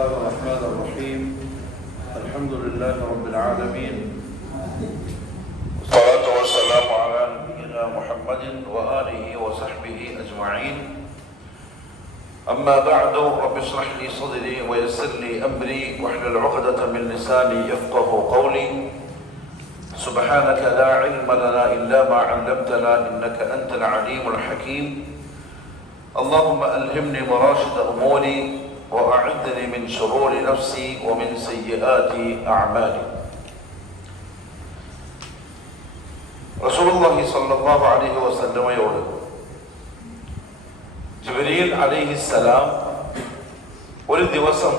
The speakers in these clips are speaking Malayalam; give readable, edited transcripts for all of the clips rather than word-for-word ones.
الله الرحمن الرحيم الحمد لله رب العالمين والصلاة والسلام على نبينا محمد وآله وصحبه أجمعين أما بعد رب اشرح لي صدري ويسر لي أمري واحلل عقدة من لساني يفقه قولي سبحانك لا علم لنا إلا ما علمتنا إنك أنت العليم الحكيم اللهم ألهمني مراشد أموري وأعذني من شرور نفسي ومن سيئات أعمالي. رسول الله صلى الله عليه وسلم يقول ജിബ്രീൽ അലൈഹിസ്സലാം ഒരു ദിവസം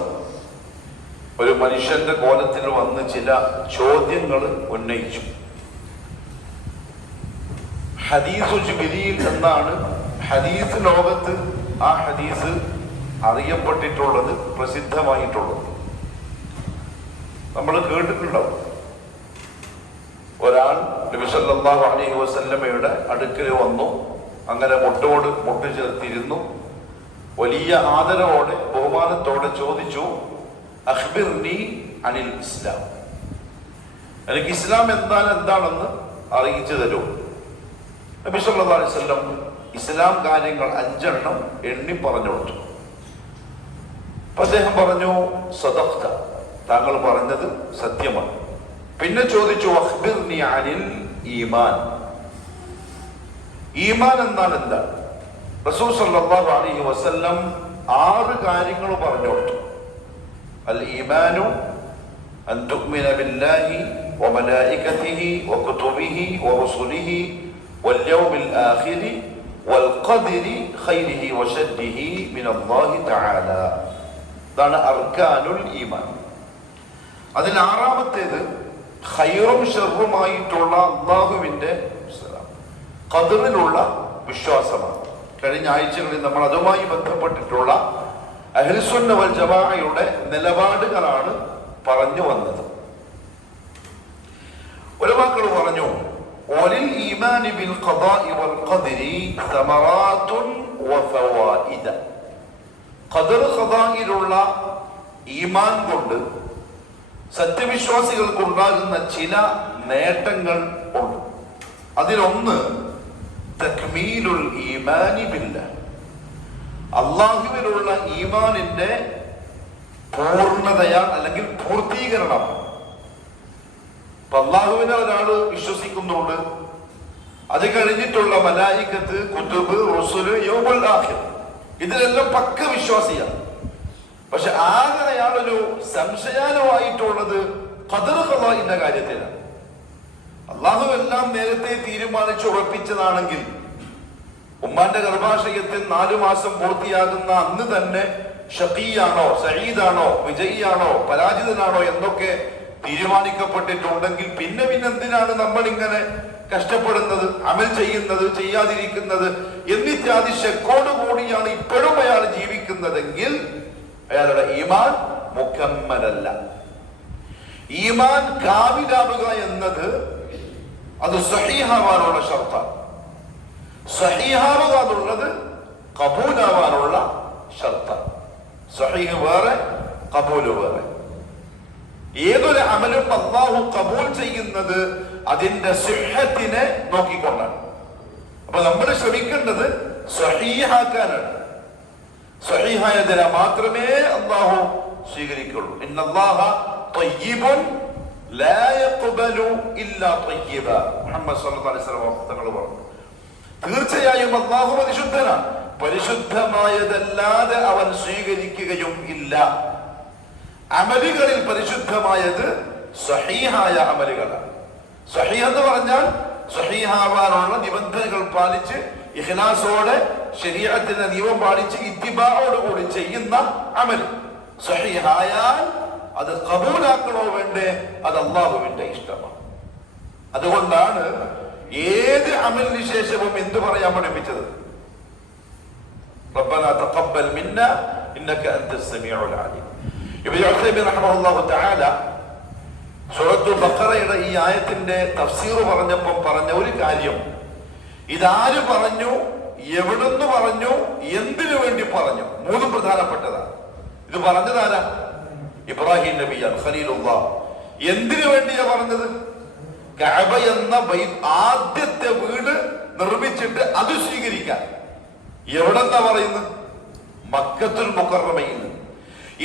ഒരു മനുഷ്യന്റെ കോലത്തിൽ വന്ന് ചില ചോദ്യങ്ങൾ ഉന്നയിച്ചു. ഹദീസു ജിബ്രീൽ എന്നാണ് ഹദീസ് ലോകത്ത് ആ ഹദീസ് അറിയപ്പെട്ടിട്ടുള്ളത്, പ്രസിദ്ധമായിട്ടുള്ളത്. നമ്മൾ കേട്ടിട്ടുണ്ടാവും. ഒരാൾ നബി സല്ലല്ലാഹു അലൈഹി വസല്ലമയുടെ അടുക്കൽ വന്നു, അങ്ങനെ മുട്ടോട് മുട്ട് ചേർത്തിരുന്നു, വലിയ ആദരവോടെ ബഹുമാനത്തോടെ ചോദിച്ചു, അഖ്ബിർനി അനിൽ ഇസ്ലാം, എനിക്ക് ഇസ്ലാം എന്താണെന്ന് അറിയിച്ചു തരൂ. നബി സല്ലല്ലാഹു അലൈഹി വസല്ലം ഇസ്ലാം കാര്യങ്ങൾ 5 എണ്ണം എണ്ണി പറഞ്ഞു കൊടുത്തു. അദ്ദേഹം പറഞ്ഞു, സദഖ്ത, താങ്കൾ പറഞ്ഞത് സത്യമാണ്. പിന്നെ ചോദിച്ചു, അഖ്ബിർനി അനിൽ ഈമാൻ, ഈമാൻ എന്നാൽ എന്താ? റസൂൽ സല്ലല്ലാഹു അലൈഹി വസല്ലം 6 കാര്യങ്ങൾ പറഞ്ഞു കൊടുത്തു. അൽ ഈമാനു അൻ തുഅ്മിന ബില്ലാഹി വമലായികതിഹി വകുതുബിഹി വറുസുലിഹി വൽയൗമിൽ ആഖിരി വൽഖദരി ഖൈരിഹി വശർരിഹി മിനല്ലാഹി തആല. ഇതാണ് അർക്കാനുൽ ഈമാൻ. അതിൽ 6ാമത്തേത് ഖൈറും ശർറുമായിട്ടുള്ള അല്ലാഹുവിന്റെ ഖദറിലുള്ള വിശ്വാസമാണ്. കഴിഞ്ഞ ആഴ്ചകളിൽ നമ്മൾ അതുമായി ബന്ധപ്പെട്ടിട്ടുള്ള അഹ്ലുസുന്ന വൽ ജമാഅയുടെ നിലപാടുകളാണ് പറഞ്ഞു വന്നത്. ഉലമാക്കൾ പറഞ്ഞു, വലിൽ ഈമാനി ബിൽ ഖദാഇ വൽ ഖദരി സമറാത്തുൻ വഫവായിദ. ഖദർ ഖദാഇലുള്ള ഈമാൻ കൊണ്ട് സത്യവിശ്വാസികൾക്ക് ഉണ്ടാകുന്ന ചില നേട്ടങ്ങൾ ഉണ്ട്. അതിലൊന്ന് തക്മീലുൽ ഈമാനി ബില്ലാഹ്, അല്ലാഹുവിലുള്ള ഈമാനിന്റെ പൂർണ്ണതയാണ്, അല്ലെങ്കിൽ പൂർത്തീകരണമാണ്. അല്ലാഹുവിനെ ഒരാള് വിശ്വസിക്കുന്നുണ്ട്, അത് കഴിഞ്ഞിട്ടുള്ള മലായികത്ത്, കുതുബ്, റസൂല്, യൗമുൽ ആഖിർ, ഇതിലെല്ലാം പക്ക വിശ്വാസിയാണ്. പക്ഷെ ആകെ അയാളൊരു സംശയാലുമായിട്ടുള്ളത് ഖദർ ഖദാഇന്റെ കാര്യത്തിലാണ്. അള്ളാഹു എല്ലാം നേരത്തെ തീരുമാനിച്ച് ഉറപ്പിച്ചതാണെങ്കിൽ ഉമ്മാന്റെ ഗർഭാശയത്തിൽ 4 മാസം പൂർത്തിയാകുന്ന അന്ന് തന്നെ ഷഖീയാണോ, സഈദാണോ, വിജയിയാണോ, പരാജിതനാണോ എന്നൊക്കെ തീരുമാനിക്കപ്പെട്ടിട്ടുണ്ടെങ്കിൽ പിന്നെ എന്തിനാണ് നമ്മൾ ഇങ്ങനെ കഷ്ടപ്പെടുന്നത്, അമൽ ചെയ്യുന്നത്, ചെയ്യാതിരിക്കുന്നത് എന്നിത്യാദി ശക്കോട് കൂടിയാണ് ഇപ്പോഴും അയാൾ ജീവിക്കുന്നതെങ്കിൽ അയാളുടെ ഈമാൻ മുക്കമ്മലല്ല. ഈമാൻ കാമിലാവുക എന്നത് അത് സഹീഹാവാനുള്ള ഷർത്താണ്. സഹീഹാവുക എന്നുള്ളത് കബൂലാവാനുള്ള ഷർത്താണ്. സഹീഹ് വേറെ, കബൂല് വേറെ. ഏതൊരു അമലും അല്ലാഹു കബൂൽ ചെയ്യുന്നത് അതിന്റെ സിഹ്ഹത്തിനെ നോക്കിക്കൊണ്ടാണ്. അപ്പൊ നമ്മൾ ശ്രമിക്കേണ്ടത് സഹീഹാക്കാനാണ്. സഹീഹായതിനെ മാത്രമേ അല്ലാഹു സ്വീകരിക്കുള്ളൂ. ഇന്നല്ലാഹ ത്വയ്യിബുൻ ലാ യഖ്ബലു ഇല്ലാ ത്വയ്യിബ. മുഹമ്മദ് സ്വല്ലല്ലാഹു അലൈഹി വസല്ലം തങ്ങൾ പറഞ്ഞു, തീർച്ചയായും അല്ലാഹു പരിശുദ്ധനാണ്, പരിശുദ്ധമായതല്ലാതെ അവൻ സ്വീകരിക്കുകയും ഇല്ല. അമലുകളിൽ പരിശുദ്ധമായത് സഹീഹായ അമലുകളാണ്. സഹീഹ് എന്ന് പറഞ്ഞാൽ സഹീഹാവാനുള്ള നിബന്ധനകൾ പാലിച്ച് ഇഖ്ലാസോടെ ശരീഅത്തിന്റെ നിയമം പാലിച്ച് ഇത്തിബാഅോടുകൂടി ചെയ്യുന്ന അമൽ സഹീഹായാൽ അത് ഖബൂലാക്കണോ വേണ്ടേ, അത് അല്ലാഹുവിന്റെ ഇഷ്ടമാണ്. അതുകൊണ്ടാണ് ഏത് അമലിന് ശേഷവും എന്ത് പറയാൻ പഠിപ്പിച്ചത്? റബ്ബനാ തഖബ്ബൽ മിന്നാ ഇന്നക അൻതസ് സമീഉൽ അലീം. ഇബ്നു ഉസൈമീൻ റഹിമഹുല്ലാഹു തആല സൂറത്തുൽ ബഖറയുടെ ഈ ആയത്തിന്റെ തഫ്സീർ പറഞ്ഞപ്പോൾ പറഞ്ഞ ഒരു കാര്യം, ഇതാര് പറഞ്ഞു, എവിടുന്ന് പറഞ്ഞു, എന്തിനു വേണ്ടി പറഞ്ഞു, 3 പ്രധാനപ്പെട്ടതാണ്. ഇത് പറഞ്ഞതാരാ? ഇബ്രാഹിം നബിയാണ് ഖലീലുള്ളാഹ്. എന്തിനു വേണ്ടിയാ പറഞ്ഞത്? കഅബ എന്ന ആദ്യത്തെ വീട് നിർമ്മിച്ചിട്ട് അത് സ്വീകരിക്കാൻ. എവിടെന്നാ പറയുന്നത്? മക്കത്തുൽ മുകറമയിൽ.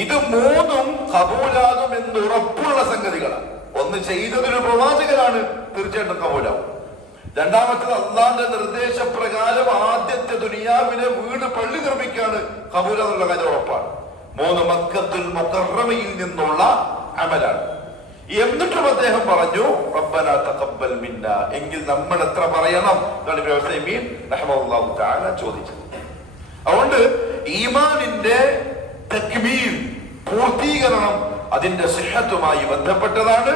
ഇത് മൂന്നും ഖബൂലാകും എന്ന് ഉറപ്പുള്ള സംഗതികളാണ്. ഒന്ന് ചെയ്തതൊരു പ്രവാചകനാണ്, തീർച്ചയായിട്ടും കബൂലാവും. രണ്ടാമത്തത് അള്ളാന്റെ നിർദ്ദേശപ്രകാരം ആദ്യത്തെ ദുനിയാവിലെ വീട് പള്ളി നിർമ്മിക്കാണ് കബൂല എന്നുള്ള കാര്യം ഉറപ്പാണ്. മൂന്ന് മക്കത്തുൽ മുകറമയിൽ നിന്നുള്ള അമലാണ്. എന്നിട്ടും അദ്ദേഹം പറഞ്ഞു റബ്ബനാ തഖബ്ബൽ മിന്ന, എങ്കിൽ നമ്മൾ എത്ര പറയണം റഹ്മത്തുള്ളാഹി തആല ചോദിച്ചത്. അതുകൊണ്ട് ഈമാനിന്റെ തക്മീൽ, പൂർത്തീകരണം അതിന്റെ സിഹത്തുമായി ബന്ധപ്പെട്ടതാണ്.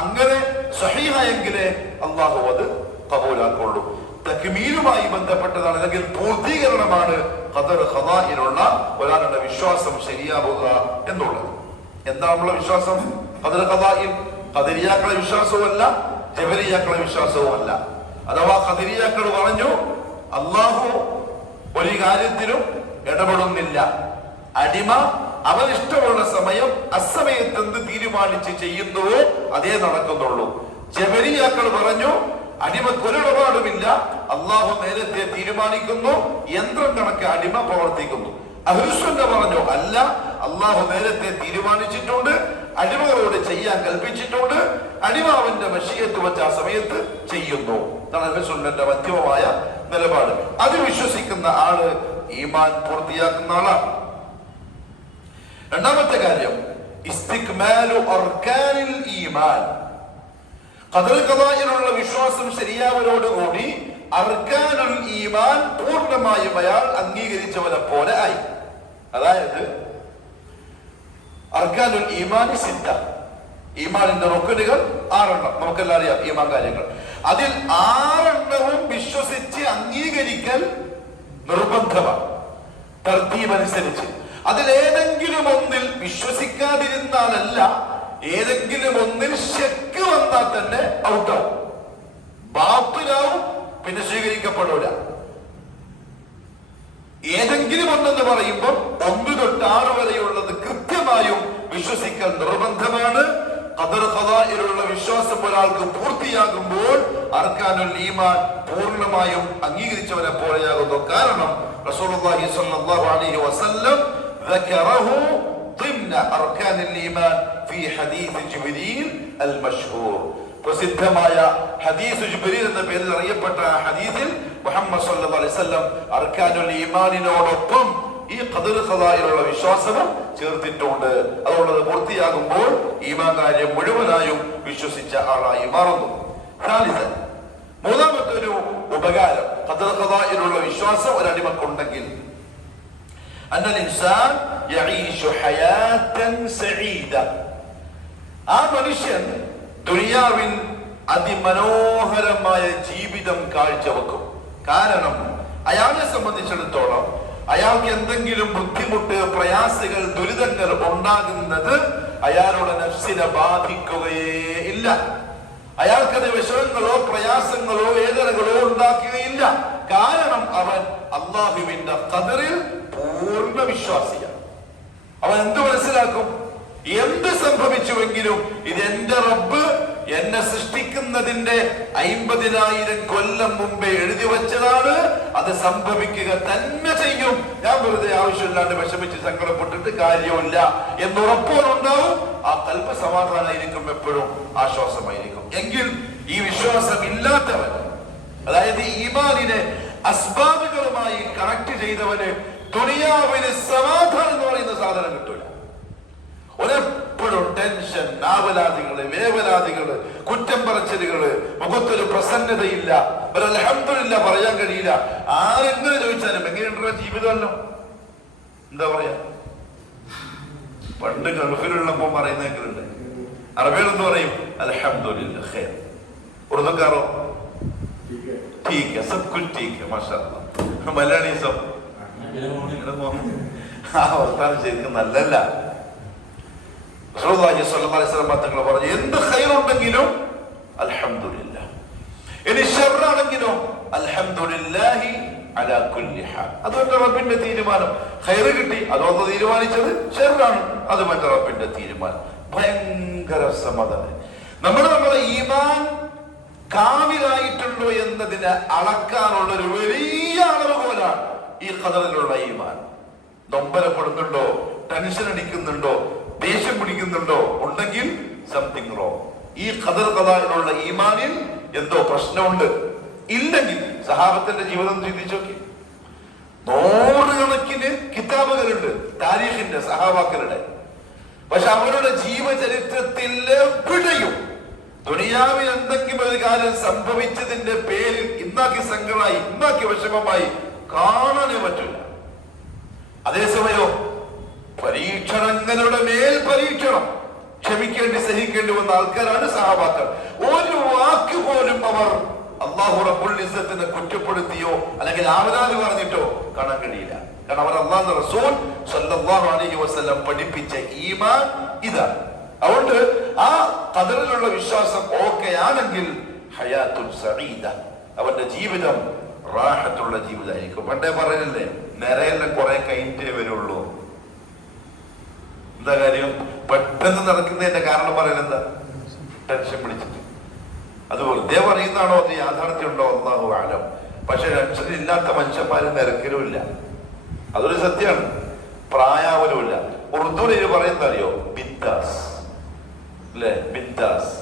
അങ്ങനെ സഹീഹായെങ്കിലേ അള്ളാഹു അത് കബൂലാക്കുള്ളൂ. തക്മീലുമായി ബന്ധപ്പെട്ടതാണ്, അല്ലെങ്കിൽ പൂർത്തീകരണമാണ് ഖദർ ഖദാഇലുള്ള ഒരാളുടെ വിശ്വാസം ശരിയാവുക എന്നുള്ളത്. എന്താ നമ്മളെ വിശ്വാസം? ഖദർ ഖദാഇൽ ഖദരിയാക്കളെ വിശ്വാസവുമല്ല, ജബരിയാക്കളെ വിശ്വാസവുമല്ല. അഥവാ ഖദരിയാക്കൾ പറഞ്ഞു അള്ളാഹു ഒരു കാര്യത്തിലും ഇടപെടുന്നില്ല, അടിമ അവനിഷ്ടമുള്ള സമയം അസമയത്ത് എന്ത് തീരുമാനിച്ച് ചെയ്യുന്നുവോ അതേ നടക്കുന്നുള്ളൂ. ജബരിയാക്കൾ പറഞ്ഞു അടിമക്ക് ഒരു ഇടപാടുമില്ല, അള്ളാഹു നേരത്തെ തീരുമാനിക്കുന്നു, യന്ത്രം കണക്ക് അടിമ പ്രവർത്തിക്കുന്നു. അഹ്ലുസുന്ന പറഞ്ഞു അല്ല, അള്ളാഹു നേരത്തെ തീരുമാനിച്ചിട്ടുണ്ട്, അടിമകളോട് ചെയ്യാൻ കൽപ്പിച്ചിട്ടുണ്ട്, അടിമ അവന്റെ മശിയത്ത് വെച്ച ആ സമയത്ത് ചെയ്യുന്നു. ഇതാണ് അഹ്ലുസുന്നന്റെ മധ്യമമായ നിലപാട്. അത് വിശ്വസിക്കുന്ന ആള് ഈമാൻ പൂർത്തിയാക്കുന്ന ആളാണ്. രണ്ടാമത്തെ കാര്യം ഇസ്തിക്മാലു അർക്കാനിൽ ഈമാൻ. ഖദർ ഖദാഇലുള്ള വിശ്വാസം ശരിയാവലോടുകൂടി അർക്കാനുൽ ഈമാൻ പൂർണ്ണമായും അയാൾ അംഗീകരിച്ചവനെ പോലെ ആയി. അതായത് അർക്കാനുൽ ഈമാനി സിത്ത, ഈമാനിന്റെ റുക്നുകൾ 6 നമുക്കെല്ലാം അറിയാം. ഈമാൻ കാര്യങ്ങൾ അതിൽ 6 വിശ്വസിച്ച് അംഗീകരിക്കൽ നിർബന്ധമാണ് തർത്തീബ് അനുസരിച്ച്. അതിലേതെങ്കിലും ഒന്നിൽ വിശ്വസിക്കാതിരുന്നാലല്ല, ഏതെങ്കിലും ഒന്നിൽ ശക്ക് വന്നാൽ തന്നെ ഔട്ടാവും, ബാത്തിലാവും, പിന്നെ സ്വീകരിക്കപ്പെടൂല. ഏതെങ്കിലും ഒന്നെന്ന് പറയുമ്പോൾ 1 തൊട്ട് 6 വരെയുള്ളത് കൃത്യമായും വിശ്വസിക്കൽ നിർബന്ധമാണ്. ഖദർ ഖദാഇലുള്ള വിശ്വാസം ഒരാൾക്ക് പൂർത്തിയാകുമ്പോൾ അർക്കാനുൽ ഈമാൻ പൂർണ്ണമായും അംഗീകരിച്ചവനെ പോലെയാകുന്നു. കാരണം റസൂലുള്ളാഹി സ്വല്ലല്ലാഹു അലൈഹി വസല്ലം ذكره ضمن أركان الإيمان في حديث جبريل المشهور. പ്രസിദ്ധമായ ഹദീസ് ജിബ്രീൽ എന്ന പേരിൽ അറിയപ്പെട്ട ഹദീസിൽ മുഹമ്മദ് സല്ലല്ലാഹു അലൈഹി വസല്ലം അർക്കാനുൽ ഈമാനിനോടൊപ്പം ഈ ഖദർ ഖദാഇലുള്ള വിശ്വാസവും ചേർത്തിട്ടുണ്ട്. അതുകൊണ്ട് പൂർത്തിയാകുമ്പോൾ ഈമാൻ കാര്യം മുഴുവനായും വിശ്വസിച്ച ആളായി മാറുന്നു. മൂന്നാമത്തെ ഒരു ഉപകാരം ഖദർ ഖദാഇലുള്ള വിശ്വാസം ഒരടിമക്കുണ്ടെങ്കിൽ അന്നൽ ഇൻസാൻ യഈശു ഹയാതൻ സഈദ, ആ മനുഷ്യൻ ദുനിയാവിൽ അതിമനോഹരമായ ജീവിതം കാഴ്ചവെക്കും. കാരണം അയാളെ സംബന്ധിച്ചിടത്തോളം അയാൾക്ക് എന്തെങ്കിലും ബുദ്ധിമുട്ട്, പ്രയാസങ്ങൾ, ദുരിതങ്ങൾ ഉണ്ടാകുന്നത് അയാളുടെ നഫ്സിനെ ബാധിക്കുകയേ ഇല്ല. അയാൾക്കത് വിഷമങ്ങളോ പ്രയാസങ്ങളോ വേദനകളോ ഉണ്ടാക്കുകയില്ല. കാരണം അവൻ അല്ലാഹുവിന്റെ ഖദറിൽ പൂർണ്ണ വിശ്വാസിയാണ്. അവൻ എന്ത് മനസ്സിലാക്കും? എന്ത് സംഭവിച്ചുവെങ്കിലും ഇത് എന്റെ റബ്ബ് എന്നെ സൃഷ്ടിക്കുന്നതിന്റെ 50,000 കൊല്ലം മുമ്പേ എഴുതി വെച്ചതാണ്, അത് സംഭവിക്കുക തന്നെ ചെയ്യും. ഞാൻ വെറുതെ ആവശ്യമില്ലാണ്ട് വിഷമിച്ച് സങ്കടപ്പെട്ടിട്ട് കാര്യമില്ല എന്നുറപ്പുണ്ടാവും. ആ കൽപ്പ സമാധാനമായിരിക്കും, എപ്പോഴും ആശ്വാസമായിരിക്കും. എങ്കിൽ ഈ വിശ്വാസം ഇല്ലാത്തവൻ, അതായത് ഈമാനിനെ അസ്ബാബുകളുമായി കണക്ട് ചെയ്തവന് ദുനിയാവിന് സമാധാനം എന്ന് പറയുന്ന സാധനം കിട്ടൂല. ഒരെപ്പോഴും ടെൻഷൻ, ആവലാദികള്, വേവലാദികള്, കുറ്റം പറച്ചിലുകള്, മുഖത്തൊരു പ്രസന്നതയില്ല, ഒരു അൽഹംദുലില്ലാ പറയാൻ കഴിയില്ല. ആരെങ്ങനെ ചോദിച്ചാലും എങ്ങനെയുണ്ടോ ജീവിതമല്ലോ, എന്താ പറയാ, പണ്ട് ഗൾഫിലുള്ളപ്പോ പറയുന്നേക്കുന്നുണ്ട്. അറബികളെന്ന് പറയും അൽഹംദുലില്ലാ ഖൈർ. ഉറുദുക്കാരോ ठीक है, सब कुछ ठीक है, माशाअल्लाह. മലയാളി सब ആ വർത്താനം ശരിക്കും നല്ലല്ല. റസൂലുള്ളാഹി സ്വല്ലല്ലാഹു അലൈഹി വസല്ലം തങ്ങൾ പറഞ്ഞു എന്ത് ഖൈറുണ്ടെങ്കിലും അൽഹംദുലില്ലാ, ഇനി ശർറാണെങ്കിലോ അൽഹംദുലില്ലാഹി അലാ കുല്ലി ഹാൽ. അത് മറ്റേ റബ്ബിന്റെ തീരുമാനം. ഖൈറ് കിട്ടി, അതൊന്ന് തീരുമാനിച്ചത് ഷർറാണ്, അത് മറ്റേ റബ്ബിന്റെ തീരുമാനം. ഭയങ്കര സമാധാനം. നമ്മുടെ ഈമാൻ കാമിലായിട്ടുണ്ടോ എന്നതിനെ അളക്കാനുള്ള ഒരു വലിയ അളവുകോലാണ് ഈ ഖദറിലുള്ള ഈമാൻ. നൊമ്പരപ്പെടുന്നുണ്ടോ, ടെൻഷൻ അടിക്കുന്നുണ്ടോ, ദേഷ്യം പിടിക്കുന്നുണ്ടോ ഉണ്ടെങ്കിൽ സംതിങ് റോങ്. ഈ ഖദറിലുള്ള ഈമാനിൽ എന്തോ പ്രശ്നമുണ്ട്. ഇല്ലെങ്കിൽ സഹാബത്തിന്റെ ജീവിതം ചിന്തിച്ചു നോക്കി. 100 കണക്കിന് കിതാബുകളുണ്ട് താരീഖിന്റെ, സഹാബാക്കളുടെ. പക്ഷെ അവരുടെ ജീവചരിത്രത്തിൽ എവിടെയും ദുനിയാവിൽ എന്തെങ്കിലും ഒരു കാര്യം സംഭവിച്ചതിന്റെ പേരിൽ ഇന്നാക്കി സങ്കടമായി, ഇന്നാക്കി വിഷമമായി കാണാനേ പറ്റില്ല. അതേസമയോ പരീക്ഷണങ്ങളുടെ മേൽ പരീക്ഷണം സഹിക്കേണ്ടി വന്ന ആൾക്കാരാണ് സഹാബാക്കൾ. ഒരു വാക്ക് പോലും അവർ അല്ലാഹു റബ്ബുൽ ഇസ്സത്തിനെ കുറ്റപ്പെടുത്തിയോ അല്ലെങ്കിൽ ആവലാതി പറഞ്ഞിട്ടോ കാണാൻ കഴിയില്ല. കാരണം അവർ അല്ലാഹുവിന്റെ റസൂൽ സല്ലല്ലാഹു അലൈഹി വസല്ലം പഠിപ്പിച്ച ഈമാൻ ഇതാണ്. അതുകൊണ്ട് ആ ഖദറിലുള്ള വിശ്വാസം ഓക്കെ ആണെങ്കിൽ ഹയാത്തുൻ സഈദ, അവന്റെ ജീവിതം റാഹത്തുള്ള ജീവിതമായിരിക്കും. പണ്ടേ പറയല്ലേ, നിരയെല്ലാം കുറെ കഴിഞ്ഞിട്ടേ വരുള്ളൂ. എന്താ കാര്യം? പെട്ടെന്ന് നടക്കുന്നതിന്റെ കാരണം പറയുന്നത് എന്താ? ടെൻഷൻ പിടിച്ചിട്ട്. അത് വെറുതെ പറയുന്നതാണോ, അത് യാഥാർത്ഥ്യം ഉണ്ടോ, അല്ലാഹു അഅലം. പക്ഷെ ടെൻഷൻ ഇല്ലാത്ത മനുഷ്യന്മാര് നിരക്കലുമില്ല, അതൊരു സത്യമാണ്. പ്രായാവലുമില്ല. ഉറുദുവിൽ പറയുന്നത് അറിയോ? ബിന്ദാസ് അല്ലേ? ബിന്ദാസ്,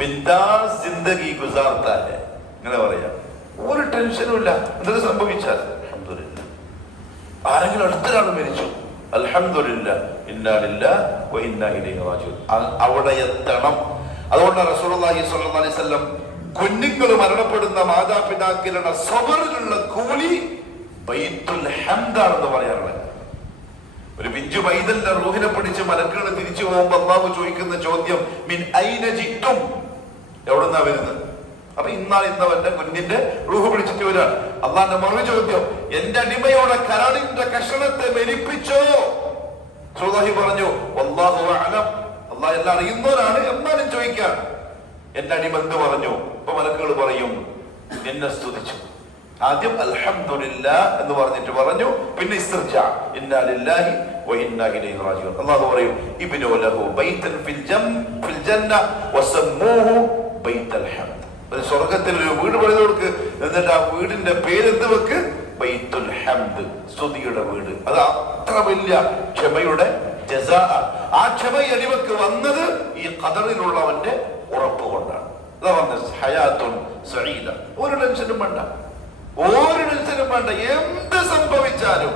ബിന്ദാസ് ജിന്ദഗി ഗുസാർത്താല്ലേ, ഇങ്ങനെ പറയാം. ഒരു ടെൻഷനും ഇല്ല. എന്തൊരു സംഭവിച്ചാൽ അൽഹംദുലില്ലാഹ്. ആരെങ്കിലും അടുത്തൊരാൾ മരിച്ചു, അൽഹംദുലില്ലാഹ്, ഇന്നാ ലില്ലാഹി വ ഇന്നാ ഇലൈഹി റാജിഊൻ. അവിടെ എത്തണം. അതുകൊണ്ട് റസൂലുള്ളാഹി സ്വല്ലല്ലാഹു അലൈഹി വസല്ലം കുഞ്ഞുങ്ങൾ മരണപ്പെടുന്ന മാതാപിതാക്കളുടെ സബറിലുള്ള കൂലി ബൈത്തുൽ ഹംദാണെന്ന് പറയാറുള്ളത്. ഒരു പിഞ്ചു പൈതലിന്റെ റൂഹിനെ പിടിച്ച് മലക്കുകൾ തിരിച്ചു പോകുമ്പോ അല്ലാഹു ചോദിക്കുന്ന ചോദ്യം, മിൻ ഐന ജിത്തും, എവിടുന്നാ വരുന്നത്? അപ്പൊ ഇന്നവന്റെ കുഞ്ഞിന്റെ റൂഹ് പിടിച്ചിട്ട് വരാണ്. അള്ളാന്റെ മറു ചോദ്യം, എന്റെ അടിമയോടെ കരളിന്റെ കഷണത്തെ മരിപ്പിച്ചോ? റസൂലുള്ളാഹി പറഞ്ഞു, വല്ലാഹു അഅലം, അല്ലാഹു എല്ലാം അറിയുന്നവരാണ്, എന്നാലും ചോദിക്കാൻ. എന്റെ അടിമ എന്ത് പറഞ്ഞു? അപ്പൊ മലക്കുകൾ പറയും, നിന്നെ സ്തുതിച്ചു. ആദ്യം അൽഹംദുലില്ലാഹ് എന്ന് പറഞ്ഞിട്ട് പറഞ്ഞു, പിന്നെ ഇസ്തിർജാ, ഇന്നാ ലില്ലാഹി വ ഇന്നാ ഇലൈഹി റാജിഊൻ. അല്ലാഹു പറയും, ഇബ്നു ലഹു ബൈതൻ ഫിൽ ജന്ന വസമ്മൂഹു ബൈത്തുൽ ഹംദ്. ഒരു സ്വർഗത്തിൽ ഒരു വീട് പണിത് കൊടുക്ക്, എന്നിട്ട് ആ വീടിന്റെ പേരെന്ത് വെക്ക്? ബൈത്തുൽ ഹംദ്, സ്തുതിയുടെ വീട്. അത് അത്ര വലിയ ക്ഷമയുടെ ജസാ. ആ ക്ഷമ അടിമക്ക് വന്നത് ഈ ഖദറിലുള്ളവന്റെ ഉറപ്പ് കൊണ്ടാണ്. അതാ പറഞ്ഞത് ഹയാത്തുൻ സഈദ. ഒരു ടെൻഷനും വേണ്ട, ഒരു ടെൻഷനും വേണ്ട. എന്ത് സംഭവിച്ചാലും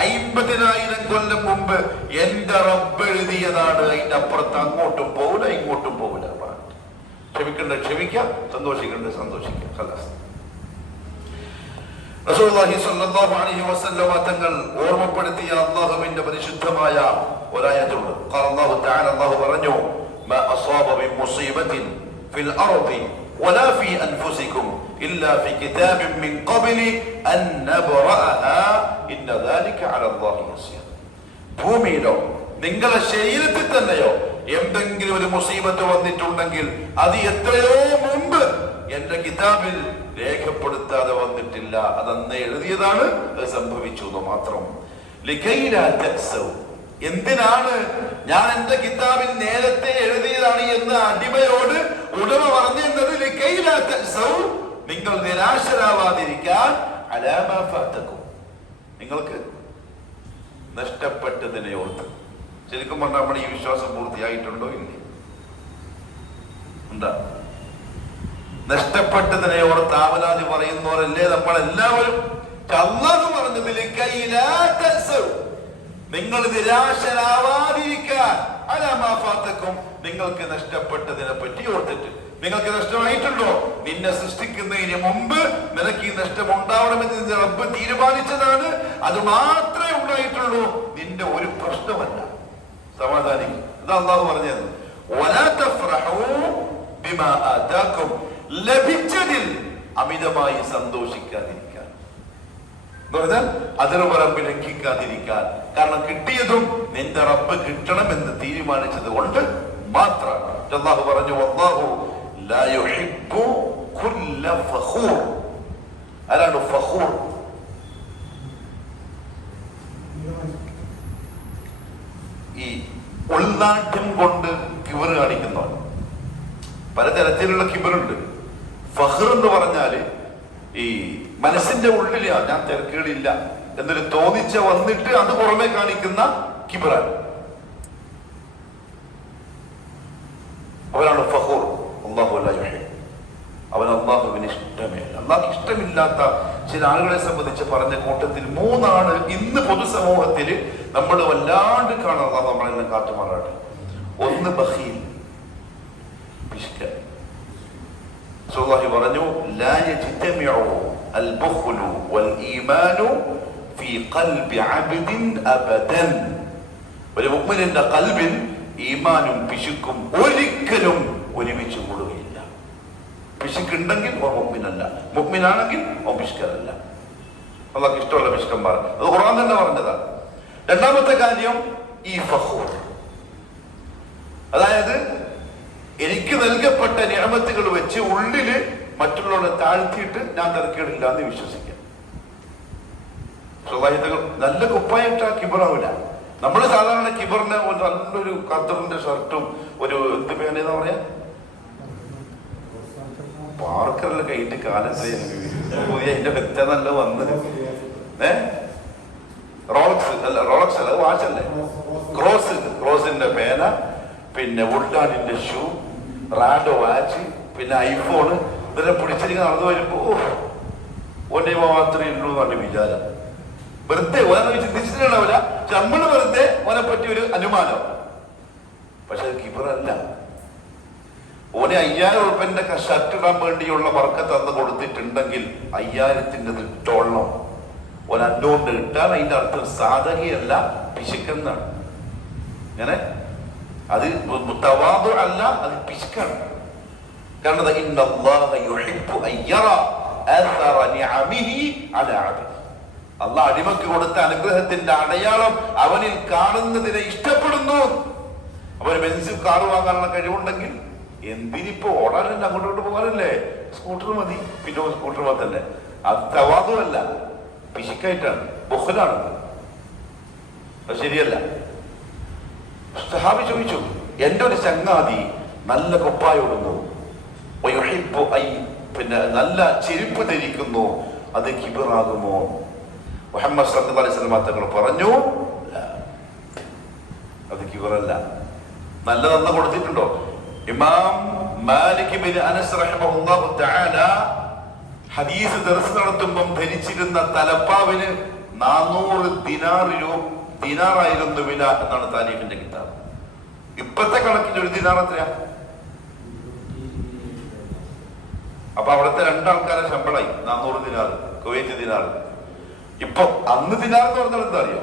50,000 കൊല്ലം മുമ്പ് എന്റെ റബ്ബ് എഴുതിയതാണ്, അതിന്റെ അപ്പുറത്ത് അങ്ങോട്ടും പോവില്ല ഇങ്ങോട്ടും പോവില്ല. ക്ഷമിക്കണ്ട ക്ഷമിക്കാം, സന്തോഷിക്കണ്ട സന്തോഷിക്കാം. ഖലാസ്. റസൂലുള്ളാഹി സ്വല്ലല്ലാഹു അലൈഹി വസല്ലം തങ്ങൾ ഓർമ്മപ്പെടുത്തിയ അല്ലാഹുവിന്റെ പരിശുദ്ധമായ ഒരായത്തുണ്ട്. ഖാല അല്ലാഹു തആല, അല്ലാഹു പറഞ്ഞു, മാ അസാബ മിൻ മുസീബത്തിൻ ഫിൽ അർദി വലാ ഫീ അൻഫുസികും ഇല്ലാ ഫീ കിതാബിൻ മിൻ ഖബ്ലി അൻ നബ്റഅഹാ ഇന്ന ദാലിക അലാ അല്ലാഹി യസീർ. ഭൂമിയിലോ നിങ്ങളുടെ ശരീരത്തിൽ തന്നെയോ എന്തെങ്കിലും ഒരു മുസീബത്ത് വന്നിട്ടുണ്ടെങ്കിൽ അത് എത്രയോ മുമ്പ് എന്റെ കിതാബിൽ രേഖപ്പെടുത്താതെ വന്നിട്ടില്ല. അതന്ന് എഴുതിയതാണ്, അത് സംഭവിച്ചു എന്ന് മാത്രം. എന്തിനാണ് ഞാൻ എന്റെ കിതാബിൽ നേരത്തെ എഴുതിയതാണ് എന്ന് അടിമയോട് ഉടമ പറഞ്ഞിരുന്നത്? നിങ്ങൾ നിരാശരാവാതിരിക്കാൻ, നിങ്ങൾക്ക് നഷ്ടപ്പെട്ടതിനെ ഓർത്ത്. ശരിക്കും പറഞ്ഞാൽ നമ്മുടെ ഈ വിശ്വാസം പൂർത്തിയായിട്ടുണ്ടോ ഇല്ലേ? എന്താ? നഷ്ടപ്പെട്ടതിനെ ഓർത്ത് ആവലാതി പറയുന്നവരല്ലേ നമ്മളെല്ലാവരും. അല്ലാഹു പറഞ്ഞതിൽ നിങ്ങൾ നിരാശരാവാതിരിക്കാൻ, അലാമാഫാത്തക്കും, നിങ്ങൾക്ക് നഷ്ടപ്പെട്ടതിനെ പറ്റി ഓർത്തിട്ട്. നിങ്ങൾക്ക് നഷ്ടമായിട്ടുണ്ടോ? നിന്നെ സൃഷ്ടിക്കുന്നതിന് മുമ്പ് നിനക്ക് ഈ നഷ്ടം ഉണ്ടാവണമെന്ന് റബ്ബ് തീരുമാനിച്ചതാണ്. അത് മാത്രമേ ഉണ്ടായിട്ടുള്ളൂ. നിന്റെ ഒരു പ്രശ്നമല്ല. സമാധാനിക്കും. ഇതാ അല്ലാഹു പറഞ്ഞത്. വലാ തഫ്റഹൂ ബിമാ ആതാകും, ലഭിച്ചതിൽ അമിതമായി സന്തോഷിക്കാതിരിക്കാൻ എന്ന് പറഞ്ഞാൽ അതിർവരമ്പ് ലംഘിക്കാതിരിക്കാൻ. കാരണം കിട്ടിയതും നിന്റെ റബ്ബ് കിട്ടണമെന്ന് തീരുമാനിച്ചത് കൊണ്ട് മാത്രമാണ്. അല്ലാഹു പറഞ്ഞു, വല്ലാഹു ലാ യുഹിബ്ബു കുല്ല ഫഖൂർ, ആരാണ് ഫഖൂർ? ഈ ഉൾനാട്യം കൊണ്ട് കിബർ കാണിക്കുന്നവൻ. പലതരത്തിലുള്ള കിബറുണ്ട്. ഫഖർ എന്ന് പറഞ്ഞാല് ഈ മനസ്സിന്റെ ഉള്ളിൽ ഞാൻ തിരക്കുകളില്ല എന്നൊരു തോന്നിച്ച വന്നിട്ട് അത് പുറമെ കാണിക്കുന്ന കിബറാണ്. അവനാണ് ഫഖൂർ. അല്ലാഹു ലാ യുഹിബ്ബു, അവൻ അള്ളാഹുവിന് ഇഷ്ടമേ. അള്ളാഹ് ഇഷ്ടമില്ലാത്ത ചില ആളുകളെ സംബന്ധിച്ച് പറഞ്ഞ കൂട്ടത്തിൽ 3 ഇന്ന് പൊതുസമൂഹത്തിൽ നമ്മൾ വല്ലാണ്ട് കാണുന്നത്. നമ്മളെല്ലാം കാറ്റുമാറാട്ടെ. 1 ബഖീൽ, പിശുക്കൻ. റസൂലുള്ളാഹി പറഞ്ഞു, ലാ യജ്തമിഉ അൽ ബഖ്ലു വൽ ഈമാനു ഫീ ഖൽബി അബ്ദിൻ അബദൻ. ഒരു മുഅ്മിനിന്റെ ഖൽബിൽ ഈമാനും പിശുക്കും ഒരിക്കലും ഒരുമിച്ച് കൂടുകയില്ല. പിശുക്കുണ്ടെങ്കിൽ ഓ മുഅ്മിനല്ല, മുഅ്മിനാണെങ്കിൽ ഓ പിശുക്കല്ല. അള്ളാഹ്ക്ക് ഇഷ്ടമുള്ള പിശുക്കന്മാർ. അത് ഖുർആൻ തന്നെ പറഞ്ഞതാണ്. രണ്ടാമത്തെ കാര്യം ഈ ഫഖൂർ, അതായത് എനിക്ക് നൽകപ്പെട്ട നിഅമത്തുകൾ വെച്ച് ഉള്ളില് മറ്റുള്ളവരെ താഴ്ത്തിയിട്ട് ഞാൻ തരക്കേടില്ല എന്ന് വിശ്വസിക്കാം. നല്ല കുപ്പായിട്ട കിബറാവില്ല. നമ്മള് സാധാരണ കിബറിന് നല്ലൊരു ഖത്തറിന്റെ ഷർട്ടും ഒരു എന്ത് പേനെന്ന് പറയാ, പാർക്കറിൽ കഴിഞ്ഞിട്ട് കാലം പുതിയ അതിന്റെ വ്യക്തത നല്ല വന്ന് റോളക്സ് അല്ല, റോളക്സ് അല്ല, അത് വാച്ചല്ലേ, ക്രോസിന്റെ പേന, പിന്നെ വുൾട്ടാനിന്റെ ഷൂ, റാഡോ വാച്ച്, പിന്നെ ഐഫോണ്, ഇതെല്ലാം പിടിച്ചിരിക്കുന്ന നടന്നു വരുമ്പോ ഒന്നേ മാത്രമേ ഉള്ളൂ എന്നാണ് വിചാരം. വെറുതെ ഓനെ ചിന്തിച്ചിട്ടുണ്ടാവില്ല. നമ്മള് വെറുതെ ഓനെ പറ്റി ഒരു അനുമാനം. പക്ഷെ അത് കിബറല്ല. ഓനെ 5000 ഉറുപ്പിന്റെ ഷർട്ട് ഇടാൻ വേണ്ടിയുള്ള വർക്കത്ത് അന്ന് കൊടുത്തിട്ടുണ്ടെങ്കിൽ 5000ന്റെ ഇട്ടോളണം. ഓൻ അന്നുകൊണ്ട് ഇട്ടാൽ അതിന്റെ അർത്ഥം സാധകയല്ല, പിശുക്കെന്നാണ്. ഇങ്ങനെ അത് തവാദു അല്ല, അത് പിശുക്കാണ്. കാരണം അള്ളാഹ് അടിമക്ക് കൊടുത്ത അനുഗ്രഹത്തിന്റെ അടയാളം അവനിൽ കാണുന്നതിനെ ഇഷ്ടപ്പെടുന്നു. അവന് ബെൻസിൽ കാറ് വാങ്ങാനുള്ള കഴിവുണ്ടെങ്കിൽ എന്തിനിപ്പോ ഓടാനല്ല, അങ്ങോട്ടോട്ട് പോകാനല്ലേ, സ്കൂട്ടർ മതി. പിന്നെ സ്കൂട്ടർ തന്നെ. അത് തവാദുമല്ല, പിശുക്കായിട്ടാണ്, ബുഖലാണ്. അത് ശരിയല്ല. സഹാബി ചോദിച്ചു, എന്റെ ഒരു ചങ്ങാതി നല്ല കുപ്പായിടുന്നു, പിന്നെ നല്ല ചെരുപ്പ് ധരിക്കുന്നു, അത് കിബറാകുമോ? മുഹമ്മദ് സല്ലല്ലാഹു അലൈഹി വസല്ലം തങ്ങൾ പറഞ്ഞു, അത് കിബറല്ല. നല്ലതെന്ന് കൊടുത്തിട്ടുണ്ടോ? ഇമാം മാലിക് ബിൻ അനസ് റഹിമഹുല്ലാഹു തആല ഹദീസ് ദർസ് നടത്തുമ്പം ധരിച്ചിരുന്ന തലപ്പാവിന് 400 ദിനാറായിരുന്നു വില എന്നാണ് താരീഖിന്റെ കിതാബ്. ഇപ്പത്തെ കണക്കിന് ഒരു ദിനാർ എത്രയാ? അപ്പൊ അവിടുത്തെ 2 ആൾക്കാരെ ശമ്പളമായി 400 ദിനാർ, കുവൈറ്റ് ദിനാർ. ഇപ്പൊ അന്ന് ദിനാർ എന്ന് പറഞ്ഞാൽ എന്താ അറിയോ?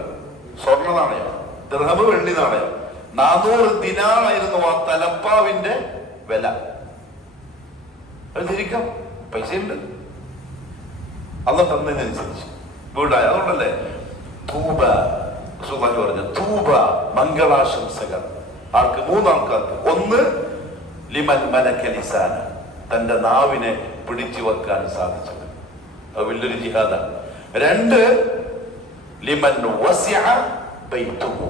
സ്വർണ്ണ നാണയം, ദിർഹം വെള്ളി നാണയം. 400 ദിനാറായിരുന്നു ആ തലപ്പാവിന്റെ വില. അത് ധരിക്കാം, പൈസയുണ്ട്, അന്ന് തന്നതിനനുസരിച്ച് വീടായ. അതുകൊണ്ടല്ലേ തൂബ പറഞ്ഞു, തൂബ മംഗളാശംസകൾ ആൾക്ക് 3 ആൾക്കാർക്ക്. 1 ലിമൻ മലക ലിസാന, തന്റെ നാവിനെ പിടിച്ചു വെക്കാൻ സാധിച്ചത്, അത് വലിയൊരു ജിഹാദാണ്. 2 ലിമൻ വസിഅ ബൈതുഹു,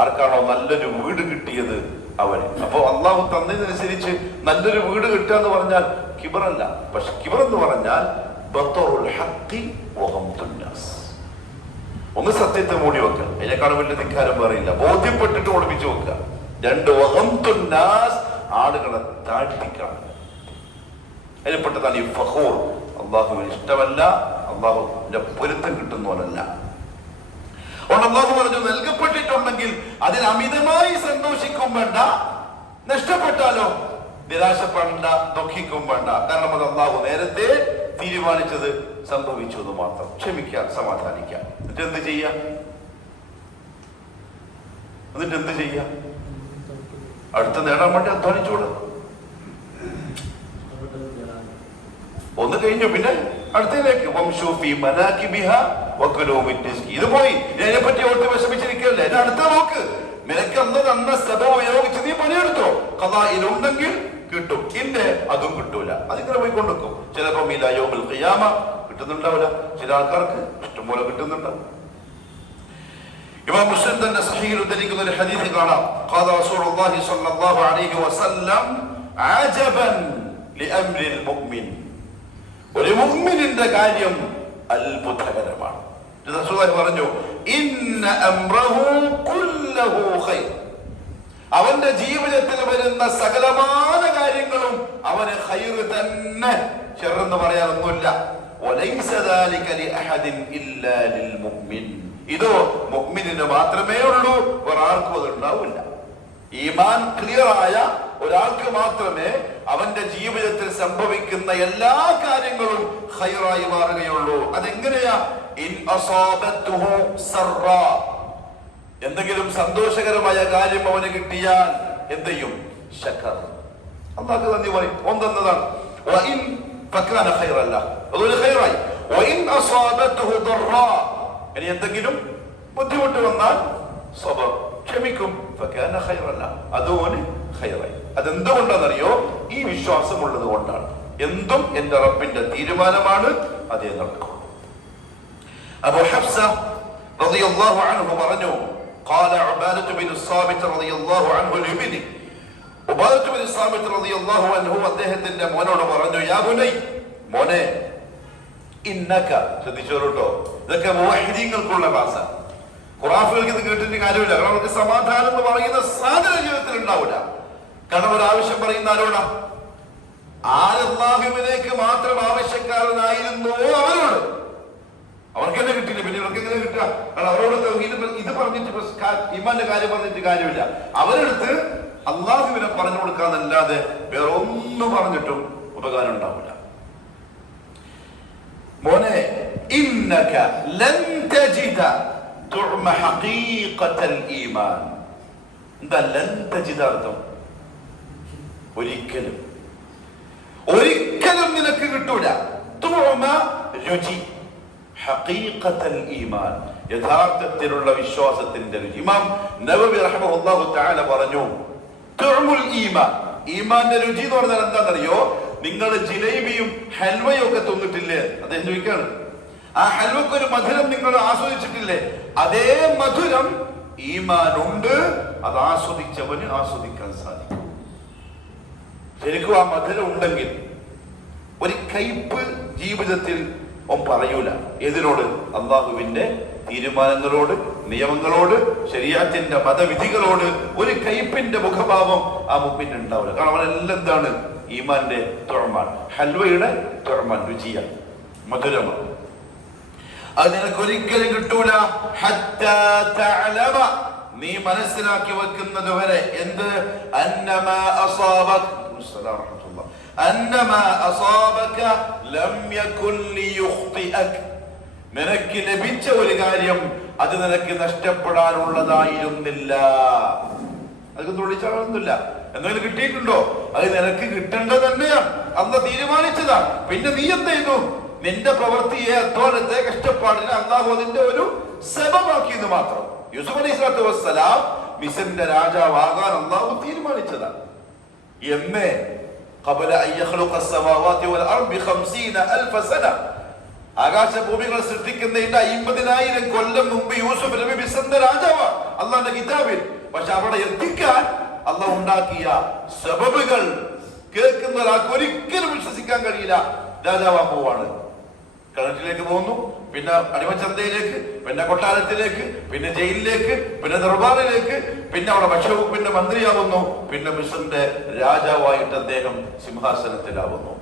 ആർക്കാണോ നല്ലൊരു വീട് കിട്ടിയത് അവന്. അപ്പൊ അള്ളാഹു തന്നതിനനുസരിച്ച് നല്ലൊരു വീട് കിട്ടുക എന്ന് പറഞ്ഞാൽ കിബറല്ല. പക്ഷെ കിബർ എന്ന് പറഞ്ഞാൽ ബത്തറുൽ ഹഖി വഗംതുൻ നാസ്, ഒന്ന് സത്യത്തെ മൂടി വെക്കുക, അതിനേക്കാളും വലിയ ധിക്കാരം പറയില്ല. ബോധ്യപ്പെട്ടിട്ട് ഒളിപ്പിച്ചു വെക്കുക. 2 വഗംതുൻ നാസ്, ആളുകളെ താഴ്ത്തിക്കാണ്. അതിൽപ്പെട്ടതാണ് ഈ ഫഖൂർ. അള്ളാഹുവിന് ഇഷ്ടമല്ല, അള്ളാഹുവിന്റെ പൊരുത്തം കിട്ടുന്നവരല്ല. അതുകൊണ്ട് അള്ളാഹു പറഞ്ഞു, നൽകപ്പെട്ടിട്ടുണ്ടെങ്കിൽ അതിൽ അമിതമായി സന്തോഷിക്കും വേണ്ട, നഷ്ടപ്പെട്ടാലോ നിരാശപ്പെടേണ്ട, ദുഃഖിക്കും വേണ്ട. കാരണം അത് അള്ളാഹു നേരത്തെ തീരുമാനിച്ചത് സംഭവിച്ചു എന്ന് മാത്രം. ക്ഷമിക്കാം, സമാധാനിക്കാം. എന്നിട്ട് എന്ത് ചെയ്യാം? അടുത്ത് നേടാൻ വേണ്ടി അധ്വാനിച്ചോളൂ. ഒന്ന് കഴിഞ്ഞു, പിന്നെ അടുത്തതിലേക്ക്. ഇത് പോയി, ഇതിനെ പറ്റി ഓർത്ത് വിഷമിച്ചിരിക്കല്ലേ. എന്നെ അടുത്ത നോക്ക്. നിനക്ക് അന്ന് തന്ന സഭ ഉപയോഗിച്ച് നീ പണിയെടുത്തോ. കഥായിലുണ്ടെങ്കിൽ കിട്ടും, ഇല്ലേ അതും കിട്ടൂല. അതിങ്ങനെ പോയി കൊണ്ടുവെക്കും. ചിലപ്പോ ഖിയാമ കിട്ടുന്നുണ്ടാവില്ല, ചില ആൾക്കാർക്ക് ഇഷ്ടംപോലെ കിട്ടുന്നുണ്ടാവും. ഇമാം മുസ്ലിം തന്നെ സഹീഹ് ഉദ്ധരിക്കുന്ന ഒരു ഹദീസ് കാണാം. ഖാല റസൂലുള്ളാഹി സ്വല്ലല്ലാഹു അലൈഹി വസല്ലം അജബൻ ലിഅംരിൽ മുഅ്മിൻ. ഒരു മുഅ്മിനിന്റെ കാര്യം അത്ഭുതകരമാണ്. റസൂലുള്ളാഹി പറഞ്ഞു, ഇന്ന അംറഹു കുല്ലഹു ഖൈർ. അവന്റെ ജീവിതത്തിൽ വരുന്ന സകലമായ കാര്യങ്ങളും അവന് ഖൈർ തന്നെ, ഷർറെന്ന് പറയാനൊന്നുമില്ല. വലൈസ ദാലിക ലിഅഹദിൻ ഇല്ലാ ലിൽ മുഅ്മിൻ. ഇതോ മുഅ്മിനിന് മാത്രമേ ഉള്ളൂ, ഒരാൾക്കും അത് ഉണ്ടാവില്ല. ഈമാൻ ക്ലിയർ ആയ ഒരാൾക്ക് മാത്രമേ അവന്റെ ജീവിതത്തിൽ സംഭവിക്കുന്ന എല്ലാ കാര്യങ്ങളും ഖൈറായി മാറുകയുള്ളൂ. അതെങ്ങനെയാ? ഇൻ അസാബത്തുഹു സർറാ, എന്തെങ്കിലും സന്തോഷകരമായ കാര്യം അവന് കിട്ടിയാൽ എന്ത് ചെയ്യും? ശക്കർ, അല്ലാഹുവിന് നന്ദി പറയും. ഒന്നെന്നതാണ്. വഇൻ ഫകാന ഖൈറല്ല, അതൊരു ഖൈറായി. വഇൻ അസാബത്തുഹു ദർറാ, ഇനി എന്തെങ്കിലും ബുദ്ധിമുട്ട് വന്നാൽ സബർ, ക്ഷമിക്കും. ഫകാന ഖൈറല്ല, അതോന് ഖൈറായി. അതെന്തുകൊണ്ടാണെന്നറിയോ? ഈ വിശ്വാസമുള്ളത് കൊണ്ടാണ്. എന്തും എന്റെ റബ്ബിന്റെ തീരുമാനമാണ്, അതേ നടക്കും. അബൂ ഹഫ്സ റളിയല്ലാഹു അൻഹു പറഞ്ഞു, قال عبادة بن الصامت رضي الله عنه لابنه. عبادة بن الصامت رضي الله عنه അദ്ദേഹത്തിന്റെ മോനോട് പറഞ്ഞു, യാ ബുനൈ, മോനെ, ഇന്നക, ശ്രദ്ധിച്ചോളൂട്ടോ, ഇതൊക്കെ മുവഹിദീങ്ങൾക്കുള്ള ഭാഷ. ഖുറാഫികൾക്ക് ഇത് കേട്ടിട്ട് കാര്യമില്ല. കാരണം അവർക്ക് സമാധാനം എന്ന് പറയുന്ന സാധന ജീവിതത്തിൽ ഉണ്ടാവില്ല. കാരണം ഒരു ആവശ്യം പറയുന്ന ആരോടാ? അല്ലാഹുവിലേക്ക് മാത്രം ആവശ്യക്കാരനായിരുന്നു അവരോട്. അവർക്ക് തന്നെ കിട്ടില്ല, പിന്നെ ഇവർക്ക് എങ്ങനെ കിട്ടുക? കാരണം അവരോട് ഇത് പറഞ്ഞിട്ട് ഈമാന്റെ കാര്യം പറഞ്ഞിട്ട് കാര്യമില്ല. അവരെടുത്ത് അല്ലാഹുവിനെ പറഞ്ഞു കൊടുക്കാന്നല്ലാതെ വേറെ ഒന്നും പറഞ്ഞിട്ടും ഉപകാരം ഉണ്ടാവില്ല. മോനെ, ഇന്നക ലൻ തജിദ തുഅമ ഹഖീഖത്തൽ ഈമാൻ. എന്താ ലൻ തജിദ അർത്ഥം? ഒരിക്കലും ഒരിക്കലും നിനക്ക് കിട്ടൂല. തുഅമ രുചി, ഹഖീഖത്തൽ ഈമാൻ, യഥാർത്ഥത്തിലുള്ള വിശ്വാസത്തിന്റെ രുചി. ഇമാം നവവി റഹ്മഹുല്ലാഹു തആല പറഞ്ഞു, തുഅമുൽ ഈമാൻ, ഈമാന്റെ രുചി എന്ന് പറഞ്ഞാൽ എന്താണെന്നറിയോ? നിങ്ങൾ ജിലേബിയും ഹൽവയും ഒക്കെ തിന്നിട്ടില്ലേ? അദ്ദേഹം ചോദിക്കാണ്, ആ ഹൽവക്ക് ഒരു മധുരം നിങ്ങൾ ആസ്വദിച്ചിട്ടില്ലേ? അതേ മധുരം ഈമാൻ ഉണ്ട്. അത് ആസ്വദിച്ചവന് ആസ്വദിക്കാൻ സാധിക്കും. ശരിക്കും ആ മധുരം ഉണ്ടെങ്കിൽ ഒരു കയ്പ് ജീവിതത്തിൽ അവൻ പറയൂല. ഏതിനോട്? അള്ളാഹുവിന്റെ തീരുമാനങ്ങളോട്, നിയമങ്ങളോട്, ശരീഅത്തിന്റെ മതവിധികളോട് ഒരു കയ്പിന്റെ മുഖഭാവം ആ മുമ്പിൽ ഉണ്ടാവില്ല. കാരണം അവനെല്ലാം എന്താണ്? ഈമാന്റെ തുഅമാൻ, ഹൽവയുടെ തുഅമാൻ, രുചിയാണ്, മധുരമാണ്. അത് നിനക്ക് ഒരിക്കലും കിട്ടൂല. ഹത്താ തഅലമ, നീ മനസ്സിലാക്കി വെക്കുന്നത് വരെ. എന്ത്? അന്നമാ അസാബക, അന്നമാ അസാബക ലം യകുൻ ലിയുഖ്തിഅക, നിനക്ക് ലഭിച്ച ഒരു കാര്യം അത് നിനക്ക് നഷ്ടപ്പെടാനുള്ളതായിരുന്നില്ല. അതൊക്കെ തുള്ളിച്ചാളൊന്നുമില്ല. എന്തെങ്കിലും കിട്ടിയിട്ടുണ്ടോ? അത് നിനക്ക് കിട്ടേണ്ടത് തന്നെയാണ്. അല്ലാഹു തീരുമാനിച്ചതാണ്. പിന്നെ നീ എന്ത് ചെയ്തു? നിന്റെ പ്രവൃത്തിയെ, അധ്വാനത്തെ, കഷ്ടപ്പാടിനെ അല്ലാഹു അതിന്റെ ഒരു സബബാക്കിയെന്ന് മാത്രം. യൂസുഫ് അലൈഹിസ്സലാത്തു വസ്സലാം മിസ്രിന്റെ രാജാവാകാൻ അല്ലാഹു തീരുമാനിച്ചതാണ്. എന്നേ ഖബല അൻ യഖ്ലുഖ അസ്സമാവാതി വൽ അർദി 50,000 സന, ആകാശഭൂമികൾ സൃഷ്ടിക്കുന്നതിന്റെ 50,000 കൊല്ലം മുമ്പ് യൂസുഫ് നബി മിസ്രിന്റെ രാജാവാണ് അല്ലാഹുവിന്റെ കിതാബിൽ. പക്ഷെ അവിടെ എത്തിക്കാൻ അല്ലാഹു ഉണ്ടാക്കിയ സബബുകൾ കേൾക്കുന്ന ഒരാൾക്ക് ഒരിക്കലും വിശ്വസിക്കാൻ കഴിയില്ല. രാജാവാൻ പോവാണ്, കിണറ്റിലേക്ക് പോകുന്നു, പിന്നെ അടിമച്ചന്തയിലേക്ക്, പിന്നെ കൊട്ടാരത്തിലേക്ക്, പിന്നെ ജയിലിലേക്ക്, പിന്നെ ദർബാറിലേക്ക്, പിന്നെ അവിടെ ഭക്ഷ്യവകുപ്പിന്റെ മന്ത്രിയാവുന്നു, പിന്നെ മിസ്രിന്റെ രാജാവായിട്ട് അദ്ദേഹം സിംഹാസനത്തിലാവുന്നു.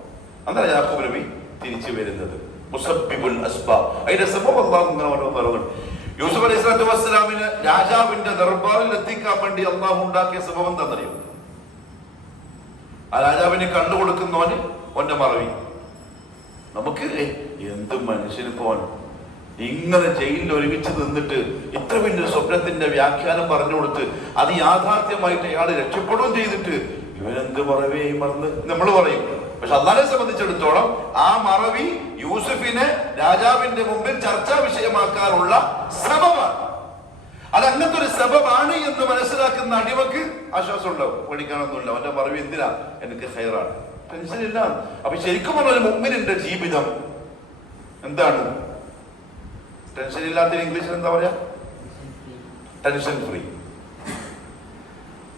അങ്ങനെ യാക്കൂബ് നബി തിരിച്ചു വരുന്നത്. മുസബ്ബിബുൽ അസ്ബാബ്, അതിന്റെ സബബ് അല്ലാഹു ഇങ്ങനെ പറഞ്ഞു. യൂസുഫ് അലൈഹിസ്സലാത്തു വസ്സലാമിന് രാജാവിന്റെ ദർബാറിൽ എത്തിക്കാൻ വേണ്ടി അല്ലാഹു ഉണ്ടാക്കിയ സബബ് എന്താണെന്നറിയോ? ആ രാജാവിന് കണ്ടുകൊടുക്കുന്നവന് ഒന്റെ മറവി. നമുക്ക് എന്ത് മനുഷ്യന് പോവാൻ ഇങ്ങനെ ജയിലിൽ ഒരുമിച്ച് നിന്നിട്ട് ഇത്ര വലിയ സ്വപ്നത്തിന്റെ വ്യാഖ്യാനം പറഞ്ഞു കൊടുത്ത് അത് യാഥാർത്ഥ്യമായിട്ട് അയാൾ രക്ഷപ്പെടുകയും ചെയ്തിട്ട് ഇവനെന്ത് മറവിയായി മറന്ന് നമ്മൾ പറയും. പക്ഷെ അല്ലാഹുവിനെ സംബന്ധിച്ചിടത്തോളം ആ മറവി യൂസുഫിനെ രാജാവിന്റെ മുമ്പിൽ ചർച്ചാ വിഷയമാക്കാനുള്ള സബബാണ്. അത് അങ്ങനത്തെ ഒരു സബബാണ് എന്ന് മനസ്സിലാക്കുന്ന അടിമക്ക് ആശ്വാസം ഉണ്ടാവും. പേടിക്കാനൊന്നുമില്ല, അവന്റെ മറവി എന്തിനാ? എനിക്ക് ഖൈറാണ്, ടെൻഷൻ ഇല്ല. അപ്പൊ ശരിക്കും പറഞ്ഞ മുഅ്മിനിന്റെ ജീവിതം എന്താണ് ടെൻഷൻ ഇല്ലാത്ത ഇംഗ്ലീഷിൽ എന്താ പറയാ? Tension free.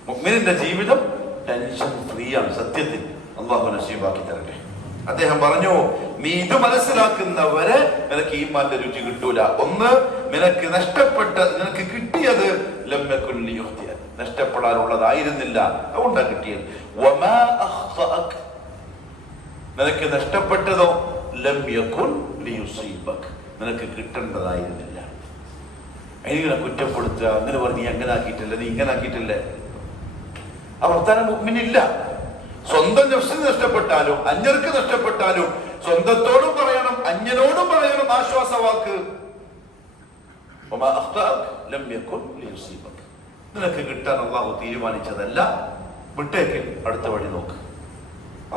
മുഅ്മിനിന്റെ ജീവിതം ടെൻഷൻ ഫ്രീ ആണ്. സത്യത്തിൽ അല്ലാഹു നസീബാക്കി തരട്ടെ. അദ്ദേഹം പറഞ്ഞു, നീ ഇത് മനസ്സിലാക്കുന്നവരെ നിനക്ക് ഈമാന്റെ രുചി കിട്ടൂല. ഒന്ന്, നിനക്ക് നിനക്ക് കിട്ടിയത് ലം യകുൻ ലിയുഖ്തിയ, നഷ്ടപ്പെടാനുള്ളതായിരുന്നില്ല, അതുകൊണ്ടാണ് കിട്ടിയത്. വമാ അഖ്തഅക, നിനക്ക് നഷ്ടപ്പെട്ടതോ ലം യകുൻ ലിയുസീബക, നിനക്ക് കിട്ടേണ്ടതായിരുന്നില്ല. അതിനെ കുറ്റപ്പെടുത്തുക, അങ്ങനെ പറഞ്ഞ് നീ അങ്ങനെ ആക്കിയിട്ടില്ല, നീ ഇങ്ങനെ ആക്കിയിട്ടില്ലേ, ആ വർത്താനം മുഅ്മിനില്ല. സ്വന്തം നഫ്സിന് നഷ്ടപ്പെട്ടാലും അന്യർക്ക് നഷ്ടപ്പെട്ടാലും സ്വന്തത്തോടും പറയണം അന്യനോടും പറയണം ആശ്വാസവാക്ക്. നിനക്ക് കിട്ടാൻ അല്ലാഹു തീരുമാനിച്ചതല്ല, വിട്ടേക്ക്, അടുത്ത വഴി നോക്ക്.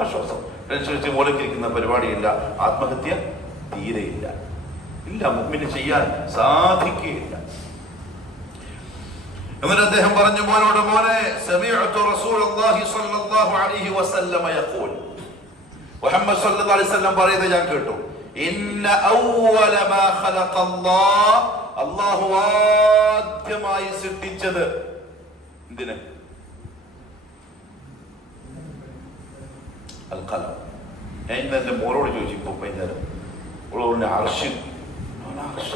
ആശ്വാസം. ടെൻഷൻ മൂലക്കിരിക്കുന്ന പരിപാടിയില്ല, ആത്മഹത്യ തീരെയില്ല, ഇല്ല, മുഅ്മിന് ചെയ്യാൻ സാധിക്കുകയില്ല. എന്നിട്ട് അദ്ദേഹം പറഞ്ഞു, മോനോട്, മോനെ, സമീഅതു റസൂലുള്ളാഹി സ്വല്ലല്ലാഹു അലൈഹി വസല്ലമ യഖൂൽ, മുഹമ്മദ് സ്വല്ലല്ലാഹു അലൈഹി വസല്ലം പറയുന്നത് ഞാൻ കേട്ടു. ഇന്ന അവ്വല മാ ഖലഖല്ലാഹ്, അല്ലാഹു ആദ്യമായി സൃഷ്ടിച്ചത് എന്തിനെ? അൽ ഖലം. ഞാൻ ഇന്ന് എന്റെ മോളോട് ചോദിച്ചു, ഇപ്പൊ വൈകുന്നേരം, ഓളോട് അർശ്, അർശ,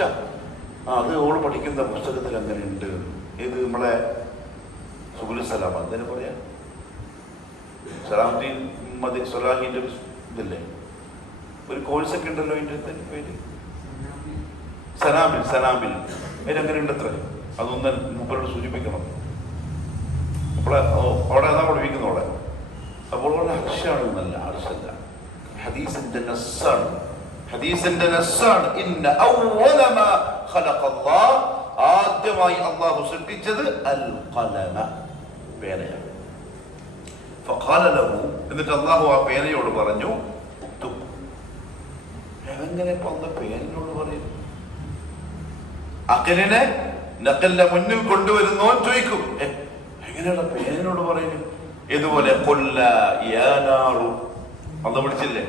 അത് ഓള് പഠിക്കുന്ന പുസ്തകത്തിൽ അങ്ങനെ ഉണ്ട്. ഇത് നമ്മളെ സുബുൽ സലാം, അതിനെ പറയാ, സലാമുദ്ദീൻ മദി സലാഹിന്റെ ഒരു ഇതല്ലേ, ഒരു കോഴ്സൊക്കെ ഉണ്ടല്ലോ അതിന്റെ പേര്, സനാബിൽ അതിനെങ്ങനെ ഉണ്ട് അത്ര? അതൊന്ന് മുമ്പരോട് സൂചിപ്പിക്കണം. അവിടെ അതാ പഠിപ്പിക്കുന്നോടെ. അപ്പോൾ ഹർഷാണ്, നല്ല ഹർഷല്ല, ഹദീസിന്റെ നസ്സാണ്, ഹദീസിന്റെ നസ്സാണ്. ഇന്ന അവ്വല മാ ഖലഖല്ലാഹ്, ആദ്യമായി അല്ലാഹു സൃഷ്ടിച്ചത് അൽ ഖലമ, പേനയാണ്. ഫഖാല ലഹു, എന്നിട്ട് അല്ലാഹു ആ പേനയോട് പറഞ്ഞു, ഉക്തുബ്. എങ്ങനെ അല്ലാഹു പേനയോട് പറയുന്നു? അഖലിനെ നഖലിനെ മുന്നിൽ കൊണ്ടുവരുന്നോൻ ചോദിക്കും, എങ്ങനെയാണ് പേനയോട് പറയുന്നത്? ഇതുപോലെ കൊല്ല യാനാറു, അന്ന് വിളിച്ചില്ലേ?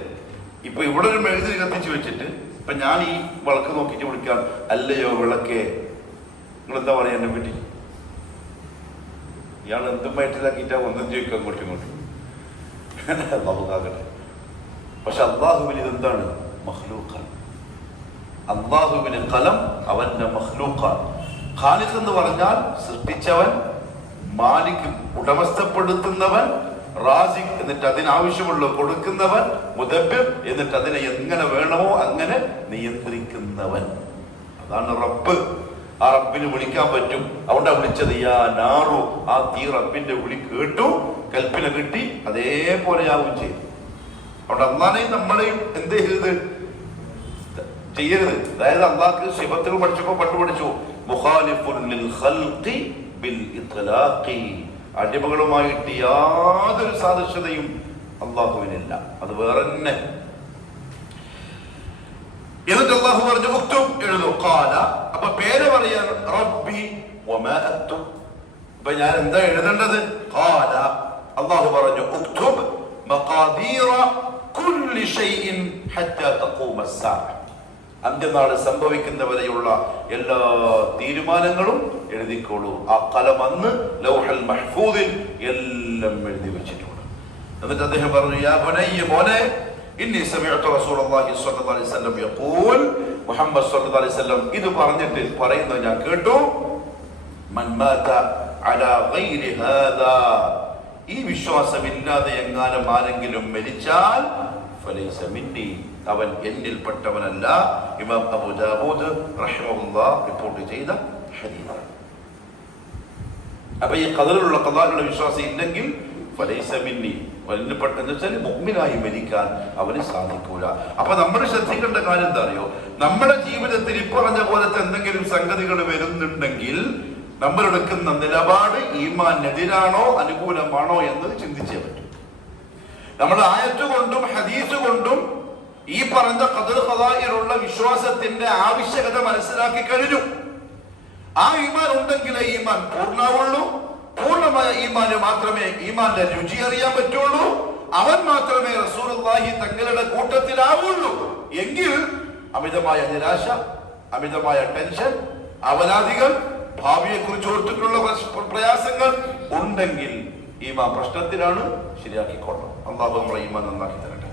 ഇപ്പൊ ഇവിടെ ഒരു മെഴുതിരി കത്തിച്ച് വെച്ചിട്ട് ഇപ്പൊ ഞാൻ ഈ വിളക്ക് നോക്കിയിട്ട് വിളിക്കാം, അല്ലയോ വിളക്കേ, നിങ്ങളെന്താ പറയാ എന്നെ പറ്റി? ഇയാൾ എന്തും വയറ്റിലാക്കിയിട്ടാ ഒന്നും ചോദിക്കാം അങ്ങോട്ടും ഇങ്ങോട്ടും, അല്ലാഹുകാകട്ടെ. പക്ഷെ അള്ളാഹുവിന് ഇതെന്താണ്? മഖ്ലൂഖാണ്. അള്ളാഹുവിന് ഖലം അവന്റെ മഖ്ലൂഖാണ്. ഖാലിഖ് എന്ന് പറഞ്ഞാൽ സൃഷ്ടിച്ചവൻ, മാലിക് ഉടമസ്ഥപ്പെടുത്തുന്നവൻ, റാസിഖ് എന്നിട്ട് അതിനാവശ്യമുള്ള കൊടുക്കുന്നവൻ, മുദബ്ബിർ എന്നിട്ട് അതിനെ എങ്ങനെ വേണമോ അങ്ങനെ നിയന്ത്രിക്കുന്നവൻ. അതാണ് റബ്ബ്. ആ റബ്ബിന് വിളിക്കാൻ പറ്റും. അവിടെ വിളിച്ചത് യാ നാറു, ആ തീ റബ്ബിന്റെ വിളി കേട്ടു, കൽപ്പന കിട്ടി, അതേപോലെ ആവും ചെയ്തു. അവിടെ അള്ളാനെയും നമ്മളെയും എന്ത് ചെയ്യരുത്? ചെയ്യരുത്. അതായത് അള്ളാഹ്ക്ക് സിഫത്തുകൾ പഠിച്ചപ്പോ പണ്ട് പഠിച്ചു, മുഖാലിഫുൻ ലിൽ ഖൽഖി ബിൽ ഇത്ലാഖി, അടിമകളുമായിട്ട് യാതൊരു സാദൃശ്യതയും അള്ളാഹുവിനില്ല, അത് വേറെ തന്നെ. എന്നിട്ട് അല്ലാഹു പറഞ്ഞു, ഉക്തുബ്, എഴുതു. ഖാല, അപ്പൊ പേര് പറയാൻ, റബ്ബി വമാ അക്തുബ്, അപ്പൊ ഞാൻ എന്താ എഴുതേണ്ടത്? ഖാല, അല്ലാഹു പറഞ്ഞു, ഉക്തുബ് മഖാദീറ കുല്ലി ഷൈഇൻ ഹത്താ തഖൂമ അസ്സാഅ, അന്ത്യനാൾ സംഭവിക്കുന്നവരെയുള്ള എല്ലാ തീരുമാനങ്ങളും എഴുതിക്കോളൂ. ആ ഖലം അന്ന് ലൗഹൽ മഹ്ഫൂദിൽ എല്ലാം എഴുതി വെച്ചിട്ടുണ്ട്. എന്നിട്ട് അദ്ദേഹം പറഞ്ഞു, യാ ബുനയ്യ, മോനെ, ഇന്നി സമീഅതു റസൂലുള്ളാഹി സ്വല്ലല്ലാഹു അലൈഹി വസല്ലം യഖൂൽ, മുഹമ്മദ് സ്വല്ലല്ലാഹു അലൈഹി വസല്ലം ഇത് പറഞ്ഞിട്ട് പറയുന്നത് ഞാൻ കേട്ടു, മൻ മാത അലാ ഗൈരി ഹാദാ, ഈ വിശ്വാസമില്ലാതെ എങ്ങാനും ആരെങ്കിലും മരിച്ചാൽ ഫലൈസ മിന്നി, അവൻ എന്നിൽപ്പെട്ടവനല്ല. ഇമാം അബൂ ദാവൂദ് റഹിമഹുല്ലാഹ് റിപ്പോർട്ട് ചെയ്ത ഹദീസ്. അപ്പൊ ഈ ഖദറിലുള്ള ഖദാറിലുള്ള വിശ്വാസം ഇല്ലെങ്കിൽ ഫലൈസ മിന്നി, എന്ന് വെച്ചാൽ മുഅ്മിനായി മരിക്കാൻ അവന് സാധിക്കൂല. അപ്പൊ നമ്മൾ ശ്രദ്ധിക്കേണ്ട കാര്യം എന്താ അറിയോ? നമ്മുടെ ജീവിതത്തിൽ ഇപ്പറഞ്ഞ പോലത്തെ എന്തെങ്കിലും സംഗതികൾ വരുന്നുണ്ടെങ്കിൽ നമ്മൾ എടുക്കുന്ന നിലപാട് ഈമാനെതിരാണോ അനുകൂലമാണോ എന്നത് ചിന്തിച്ചേ പറ്റും. നമ്മൾ ആയത്ത് കൊണ്ടും ഹദീസ് കൊണ്ടും ഈ പറഞ്ഞ ഖദർ ഖദാഇലുള്ള വിശ്വാസത്തിന്റെ ആവശ്യകത മനസ്സിലാക്കി കഴിഞ്ഞു. ആ ഈമാൻ ഉണ്ടെങ്കിലേ ഈമാൻ പൂർണ്ണമാവുള്ളൂ. പൂർണ്ണമായ ഈമാന് മാത്രമേ ഈമാന്റെ രുചി അറിയാൻ പറ്റുള്ളൂ. അവൻ മാത്രമേ റസൂലുള്ളാഹി തങ്ങളുടെ കൂട്ടത്തിലാവുള്ളൂ. എങ്കിൽ അമിതമായ നിരാശ, അമിതമായ ടെൻഷൻ, അവലാദികൾ, ഭാവിയെക്കുറിച്ച് ഓർത്തിട്ടുള്ള പ്രയാസങ്ങൾ ഉണ്ടെങ്കിൽ ഈമാൻ പ്രശ്നത്തിലാണ്, ശരിയാക്കിക്കൊള്ളണം. അള്ളാഹു നമ്മളെ ഈമാൻ നന്നാക്കി തരട്ടെ.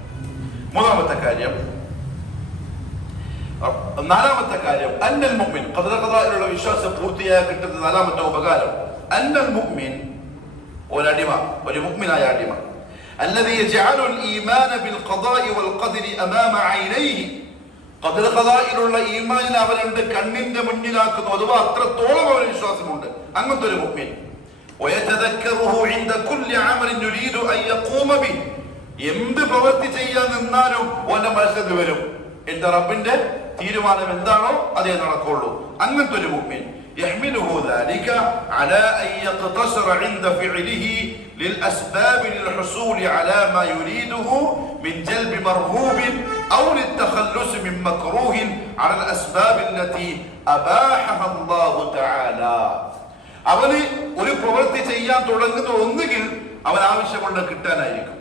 നാലാമത്തെ കാര്യം അന്നൽ മുഅ്മിൻ, ഖദറിലുള്ള വിശ്വാസം പൂർത്തിയായ കിട്ടുന്ന നാലാമത്തെ ഉപകാരം അന്നൽ മുഅ്മിൻ, ഒരടിമ, ഒരു മുഅ്മിനായ അടിമ, الذي يجعل الإيمان بالقضاء والقدر أمام عينيه, ഖദർ ഖദായിലുള്ള ഈമാനിനെ അവന്റെ കണ്ണിന്റെ മുന്നിലാക്കുന്നു. അഥവാ അത്രത്തോളം അവന് വിശ്വാസമുണ്ട് അങ്ങനത്തെ ഒരു മുഅ്മിൻ. ويتذكره عند كل عمل يريد أن يقوم به, എന്ത് പ്രവൃത്തി ചെയ്യാൻ നിന്നാലും ഓന്റെ മനസ്സിൽ വരും എന്റെ റബ്ബിന്റെ തീരുമാനം എന്താണോ അതേ നടക്കുള്ളൂ. അങ്ങനത്തെ ഒരു മുഅ്മിൻ يحمله ذلك على أن يقتصر عند فعله للأسباب للحصول على ما يريده من جلب مرغوب أو للتخلص من مكروه على الأسباب التي أباحها الله تعالى. അവന് ഒരു പ്രവൃത്തി ചെയ്യാൻ തുടങ്ങുന്ന ഒന്നുകിൽ അവൻ ആവശ്യമുള്ള കിട്ടാനായിരിക്കും,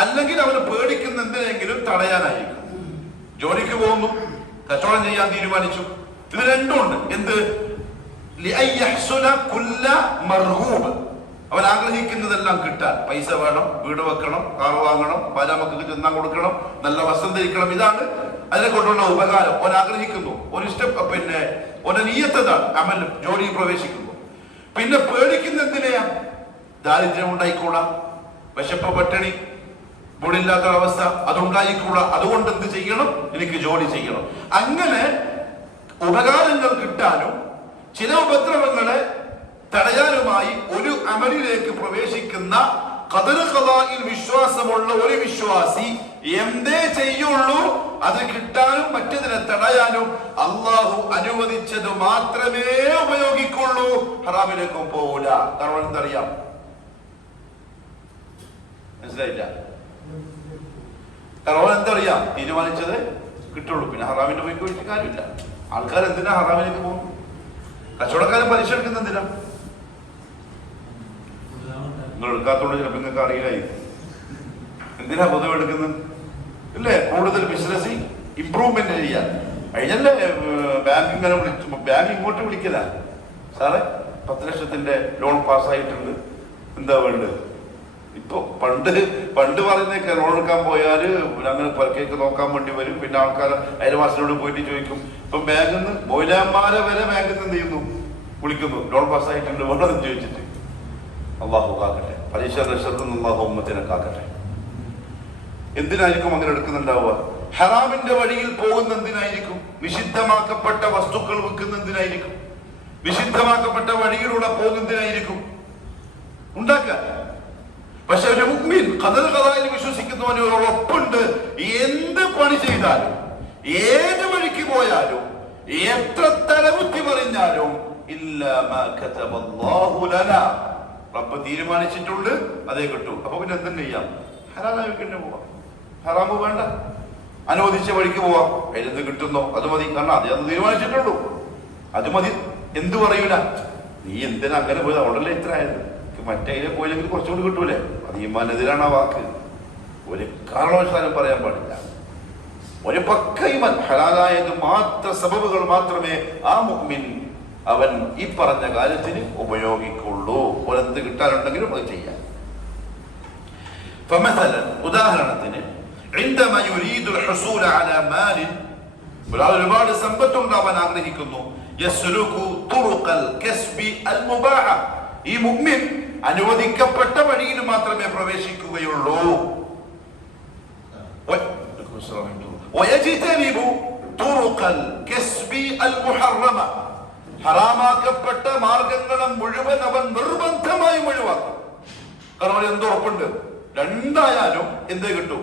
അല്ലെങ്കിൽ അവന് പേടിക്കുന്ന എന്തിനെങ്കിലും തടയാനായിരിക്കും. ജോലിക്ക് പോകുന്നു, കച്ചവടം ചെയ്യാൻ തീരുമാനിച്ചു, ഇത് രണ്ടുമുണ്ട്. എന്ത്? അവൻ ആഗ്രഹിക്കുന്നതെല്ലാം കിട്ടാൻ, പൈസ വേണം, വീട് വെക്കണം, കാർ വാങ്ങണം, പാലാമക്കൾക്ക് തിന്നാൻ കൊടുക്കണം, നല്ല വസ്ത്രം ധരിക്കണം, ഇതാണ് അതിനെ കൊണ്ടുള്ള ഉപകാരം. അവൻ ആഗ്രഹിക്കുന്നു, ഒരു ഇഷ്ടം, പിന്നെ ഒരു നിയത്തതാണ് അമൽ ജോലിയിൽ പ്രവേശിക്കുന്നു. പിന്നെ പേടിക്കുന്ന എന്തിനെയാ? ദാരിദ്ര്യം ഉണ്ടായിക്കൂടാ, വിശപ്പ്, പട്ടിണി, വീടില്ലാത്തൊരവസ്ഥ അതുണ്ടായിക്കൂടാ, അതുകൊണ്ട് എന്ത് ചെയ്യണം? എനിക്ക് ജോലി ചെയ്യണം. അങ്ങനെ ഉപകാരങ്ങൾ കിട്ടാനും ചില ഉപദ്രവങ്ങളെ തടയാനുമായി ഒരു അമലിലേക്ക് പ്രവേശിക്കുന്ന ഖദർ ഖദാഇൽ വിശ്വാസമുള്ള ഒരു വിശ്വാസി എന്തേ ചെയ്യുള്ളൂ? അത് കിട്ടാനും മറ്റതിനെ തടയാനും അള്ളാഹു അനുവദിച്ചത് മാത്രമേ ഉപയോഗിക്കുള്ളൂ. ഹറാമിലേക്കും പോകൂല. കാരണം എന്തറിയാം? മനസ്സിലായില്ല? കാരണം എന്തറിയാം? തീരുമാനിച്ചത് കിട്ടുള്ളൂ. പിന്നെ ഹറാമിന്റെ പോയി കുഴിച്ച് കാര്യമില്ല. ആൾക്കാർ എന്തിനാ ഹറാമിലേക്ക് പോകും? കച്ചവടക്കാരൻ പലിശ എടുക്കുന്ന എന്തിനാ? നിങ്ങൾ എടുക്കാത്തോണ്ട് ചിലപ്പോൾ നിങ്ങൾക്ക് അറിയില്ലായി എന്തിനാ പൊതുവെ എടുക്കുന്നത്, ഇല്ലേ? കൂടുതൽ ബിസിനസ് ഇംപ്രൂവ്മെന്റ് ചെയ്യാൻ. കഴിഞ്ഞല്ലേ ബാങ്ക് ഇങ്ങനെ ബാങ്ക് ഇങ്ങോട്ട് വിളിക്കല, സാറേ 10 ലക്ഷത്തിന്റെ ലോൺ പാസ്സായിട്ടുണ്ട്, എന്താ വേണ്ടത്? ഇപ്പൊ പണ്ട് പറയുന്നേക്കെ ലോൺ എടുക്കാൻ പോയാല് അങ്ങനെ കേക്ക് നോക്കാൻ വേണ്ടി വരും. പിന്നെ ആൾക്കാർ അയൽവാസിനോട് പോയിട്ട് ചോദിക്കും. ഇപ്പൊ ബാങ്കിൽ നിന്ന് മൊയിലാന്മാരെ വരെ ബാങ്കിൽ നിന്ന് എന്ത് ചെയ്യുന്നു? വിളിക്കുന്നു, ലോൺ പാസ്സായിട്ടുണ്ട്, വേണമെന്ന് ചോദിച്ചിട്ട്. അള്ളാഹു കാക്കട്ടെ, പരീക്ഷ ലക്ഷത്തിൽ അള്ളാഹു ഉമ്മത്തിനെ കാക്കട്ടെ. എന്തിനായിരിക്കും അങ്ങനെ എടുക്കുന്നുണ്ടാവുക? ഹറാമിന്റെ വഴിയിൽ പോകുന്ന എന്തിനായിരിക്കും? നിഷിദ്ധമാക്കപ്പെട്ട വസ്തുക്കൾ വിൽക്കുന്ന എന്തിനായിരിക്കും? നിഷിദ്ധമാക്കപ്പെട്ട വഴിയിലൂടെ പോകുന്നതിനായിരിക്കും ഉണ്ടാക്കാൻ. പക്ഷെ ഒരു മുഅ്മിൻ ഖദർ ഖദാഇൽ വിശ്വസിക്കുന്നവന് ഒരു ഉറപ്പുണ്ട്. എന്ത് പണി ചെയ്താലും, ഏത് വഴിക്ക് പോയാലും, എത്ര തലകുത്തി മറിഞ്ഞാലും ഇല്ലാ മാ കതബല്ലാഹു ലനാ, റബ്ബ് തീരുമാനിച്ചിട്ടുണ്ട് അതേ കിട്ടൂ. അപ്പൊ പിന്നെ എന്തെന്ന് ചെയ്യാം? ഹലാലായി തന്നെ പോവാം, ഹറാമ് വേണ്ട, അനുവദിച്ച വഴിക്ക് പോവാം. അതിലെന്ത് കിട്ടുന്നോ അത് മതി. കാരണം അതേ അത് തീരുമാനിച്ചിട്ടുള്ളൂ, അത് മതി. എന്ത് പറയൂല, നീ എന്തിനാ അങ്ങനെ പോയത്, അവിടെല്ലേ ഇത്ര ആയത്, മറ്റേ പോയില്ലെങ്കിൽ കുറച്ചുകൂടി കിട്ടൂലേ. അത് ഈമാനെതിരാണ് ആ വാക്ക്. ഒരു കാരണവശാലും പറയാൻ പാടില്ല. ഒരു പക്ക ഈമാൻ, ഹലാലായത് സബബുകൾ മാത്രമേ ആ മുഅ്മിൻ അവൻ ഈ പറഞ്ഞ കാര്യത്തിന് ഉപയോഗിക്കുള്ളൂ. ഒരെന്ത് കിട്ടാനുണ്ടെങ്കിലും അത് ചെയ്യാം. ഉദാഹരണത്തിന് ഒരാൾ ഒരുപാട് സമ്പത്തുണ്ടാവാൻ ആഗ്രഹിക്കുന്നു. ഈ മുഅ്മിൻ അനുവദിക്കപ്പെട്ട വഴിയിൽ മാത്രമേ പ്രവേശിക്കുകയുള്ളൂ. ഹറാമാക്കപ്പെട്ട മാർഗങ്ങളെ മുഴുവൻ അവൻ നിർബന്ധമായും ഒഴിവാക്കും. കാരണം എന്തുറപ്പുണ്ട്? രണ്ടായാലും എന്തേ കിട്ടും?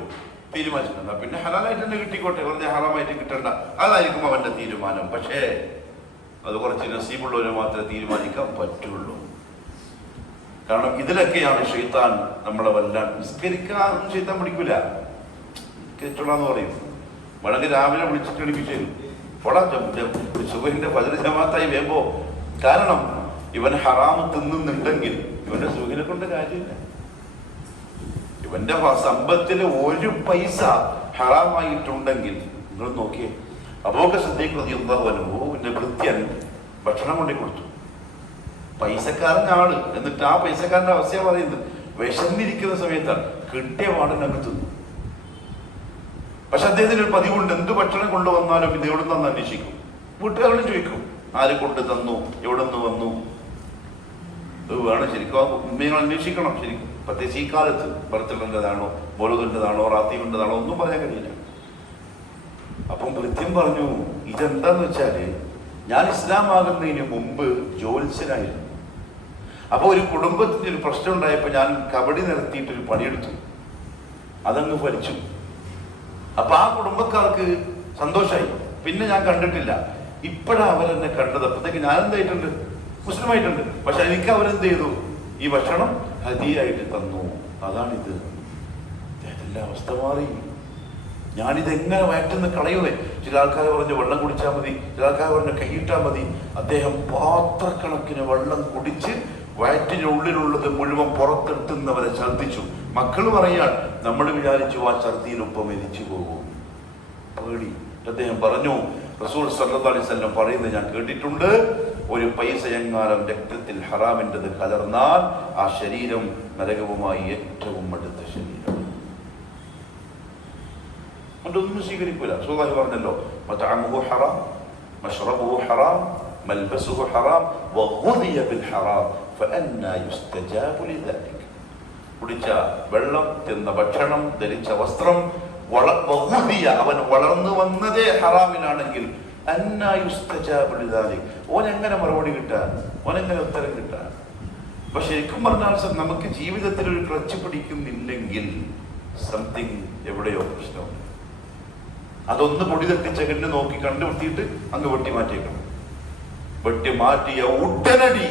തീരുമാനിച്ചിട്ടുണ്ട്. പിന്നെ ഹലാലായിട്ട് തന്നെ കിട്ടിക്കോട്ടെ, വെറുതെ ഹറാമായിട്ട് കിട്ടണ്ട, അതായിരിക്കും അവന്റെ തീരുമാനം. പക്ഷേ അത് കുറച്ച് നസീബുള്ളവരെ മാത്രമേ തീരുമാനിക്കാൻ പറ്റുള്ളൂ. കാരണം ഇതിലൊക്കെയാണ് ശൈത്താൻ നമ്മളെ വല്ലാൻ. നിസ്കരിക്കാൻ ശൈത്താൻ പിടിക്കൂല, കേട്ടോളാന്ന് പറയും. വേണമെങ്കിൽ രാവിലെ വിളിച്ചിട്ട് എണിപ്പിച്ചു സുബഹിന്റെ ഫജ്ർ ജമാഅത്തായി വേമ്പോ. കാരണം ഇവൻ ഹറാമ് തിന്നുന്നുണ്ടെങ്കിൽ ഇവന്റെ സുഖിനെ കൊണ്ട് കാര്യമില്ല. ഇവന്റെ സമ്പത്തില് 1 പൈസ ഹറാമായിട്ടുണ്ടെങ്കിൽ നിങ്ങൾ നോക്കിയേ, അബൂബക്കർ സിദ്ദീഖ് റളിയല്ലാഹു അൻഹുവിന്റെ ഭൃത്യൻ ഭക്ഷണം കൊണ്ടു കൊടുത്തു. പൈസക്കാരൻ ആള്, എന്നിട്ട് ആ പൈസക്കാരന്റെ അവസ്ഥ പറയുന്നത് വിശന്നിരിക്കുന്ന സമയത്താണ് കിട്ടിയ പാടിനകത്ത് തിന്നു. പക്ഷെ അദ്ദേഹത്തിന് ഒരു പതിവുണ്ട്, എന്ത് ഭക്ഷണം കൊണ്ടുവന്നാലും ഇത് എവിടെ നിന്ന് അന്വേഷിക്കും. വീട്ടുകാരോട് ചോദിക്കും, ആര് കൊണ്ട് തന്നു, എവിടെ നിന്ന് വന്നു. ഇത് വേണം ശരിക്കും ഉമ്മകൾ അന്വേഷിക്കണം ശരിക്കും. പ്രത്യേകിച്ച് ഈ കാലത്ത് ബർത്തലിൻ്റെതാണോ മൗലൂദിൻ്റെതാണോ റാത്തീബിൻ്റെതാണോ ഒന്നും പറയാൻ കഴിയില്ല. അപ്പം കൃത്യം പറഞ്ഞു, ഇതെന്താന്ന് വെച്ചാല് ഞാൻ ഇസ്ലാം ആകുന്നതിന് മുമ്പ് ജ്യോത്സ്യനായിരുന്നു. അപ്പൊ ഒരു കുടുംബത്തിന് ഒരു പ്രശ്നം ഉണ്ടായപ്പോ ഞാൻ കബഡി നിരത്തിയിട്ടൊരു പണിയെടുത്തു, അതങ്ങ് ഫലിച്ചു. അപ്പൊ ആ കുടുംബക്കാർക്ക് സന്തോഷമായി. പിന്നെ ഞാൻ കണ്ടിട്ടില്ല. ഇപ്പോഴാ അവരെന്നെ കണ്ടത്. അപ്പത്തേക്ക് ഞാൻ എന്തായിട്ടുണ്ട്, മുസ്ലിമായിട്ടുണ്ട്. പക്ഷെ എനിക്ക് അവരെന്ത് ചെയ്തു, ഈ ഭക്ഷണം ഹദിയായിട്ട് തന്നു. അതാണിത്. എല്ലാ അവസ്ഥ മാറി. ഞാനിതെങ്ങനെ വയറ്റുന്ന കളയുവേ. ചില ആൾക്കാർ പറഞ്ഞ് വെള്ളം കുടിച്ചാൽ മതി, ചില ആൾക്കാർ പറഞ്ഞ് കൈയിട്ടാൽ മതി. അദ്ദേഹം പാത്രക്കണക്കിന് വെള്ളം കുടിച്ച് വയറ്റിനുള്ളിലുള്ളത് മുഴുവൻ പുറത്തെടുത്തുന്നവരെ ഛർദ്ദിച്ചു. മക്കൾ പറയാൻ നമ്മൾ വിചാരിച്ചു ആ ഛർദിയിലൊപ്പം മരിച്ചു പോകും. പേടി. അദ്ദേഹം പറഞ്ഞു, റസൂൽ സല്ലല്ലാഹു അലൈഹി വസല്ലം പറയുന്നത് ഞാൻ കേട്ടിട്ടുണ്ട്, ഒരു പൈസ എങ്ങാനും രക്തത്തിൽ ഹറാമിൻ്റെത് കലർന്നാൽ ആ ശരീരം നരകവുമായി ഏറ്റവും അടുത്ത ശരീരം. ഒന്നും സ്വീകരിക്കൂല. റസൂലുള്ളാഹി പറഞ്ഞല്ലോ, മത്അമുഹു ഹറാം, മശ്റബുഹു ഹറാം, മൽബസുഹു ഹറാം, വഗുദിയ ബിൽ ഹറാം ഫഅന്നാ യുസ്തജാബു ലിദാലിക. കുടിച്ച വെള്ളം, തിന്ന ഭക്ഷണം, ധരിച്ച വസ്ത്രം, അവൻ വളർന്നു വന്നതേ ഹറാമിലാണെങ്കിൽ അന്നാ യുസ്തജാബു ലിദാലിക, ഓനെങ്ങനെ മറുപടി കിട്ടാൻ, ഓനെങ്ങനെ ഉത്തരം കിട്ടാൻ. അപ്പൊ ശരിക്കും പറഞ്ഞാൽ നമുക്ക് ജീവിതത്തിൽ ഒരു ക്ലച്ച് പിടിക്കുന്നില്ലെങ്കിൽ സംതിങ് എവിടെയോ പ്രശ്നമുണ്ട്. അതൊന്ന് പൊടി തട്ടിച്ച കണ്ട് നോക്കി കണ്ടുപിടിച്ചിട്ട് അങ്ങ് വെട്ടി മാറ്റിയേക്കണം. വെട്ടി മാറ്റിയ ഉടനടി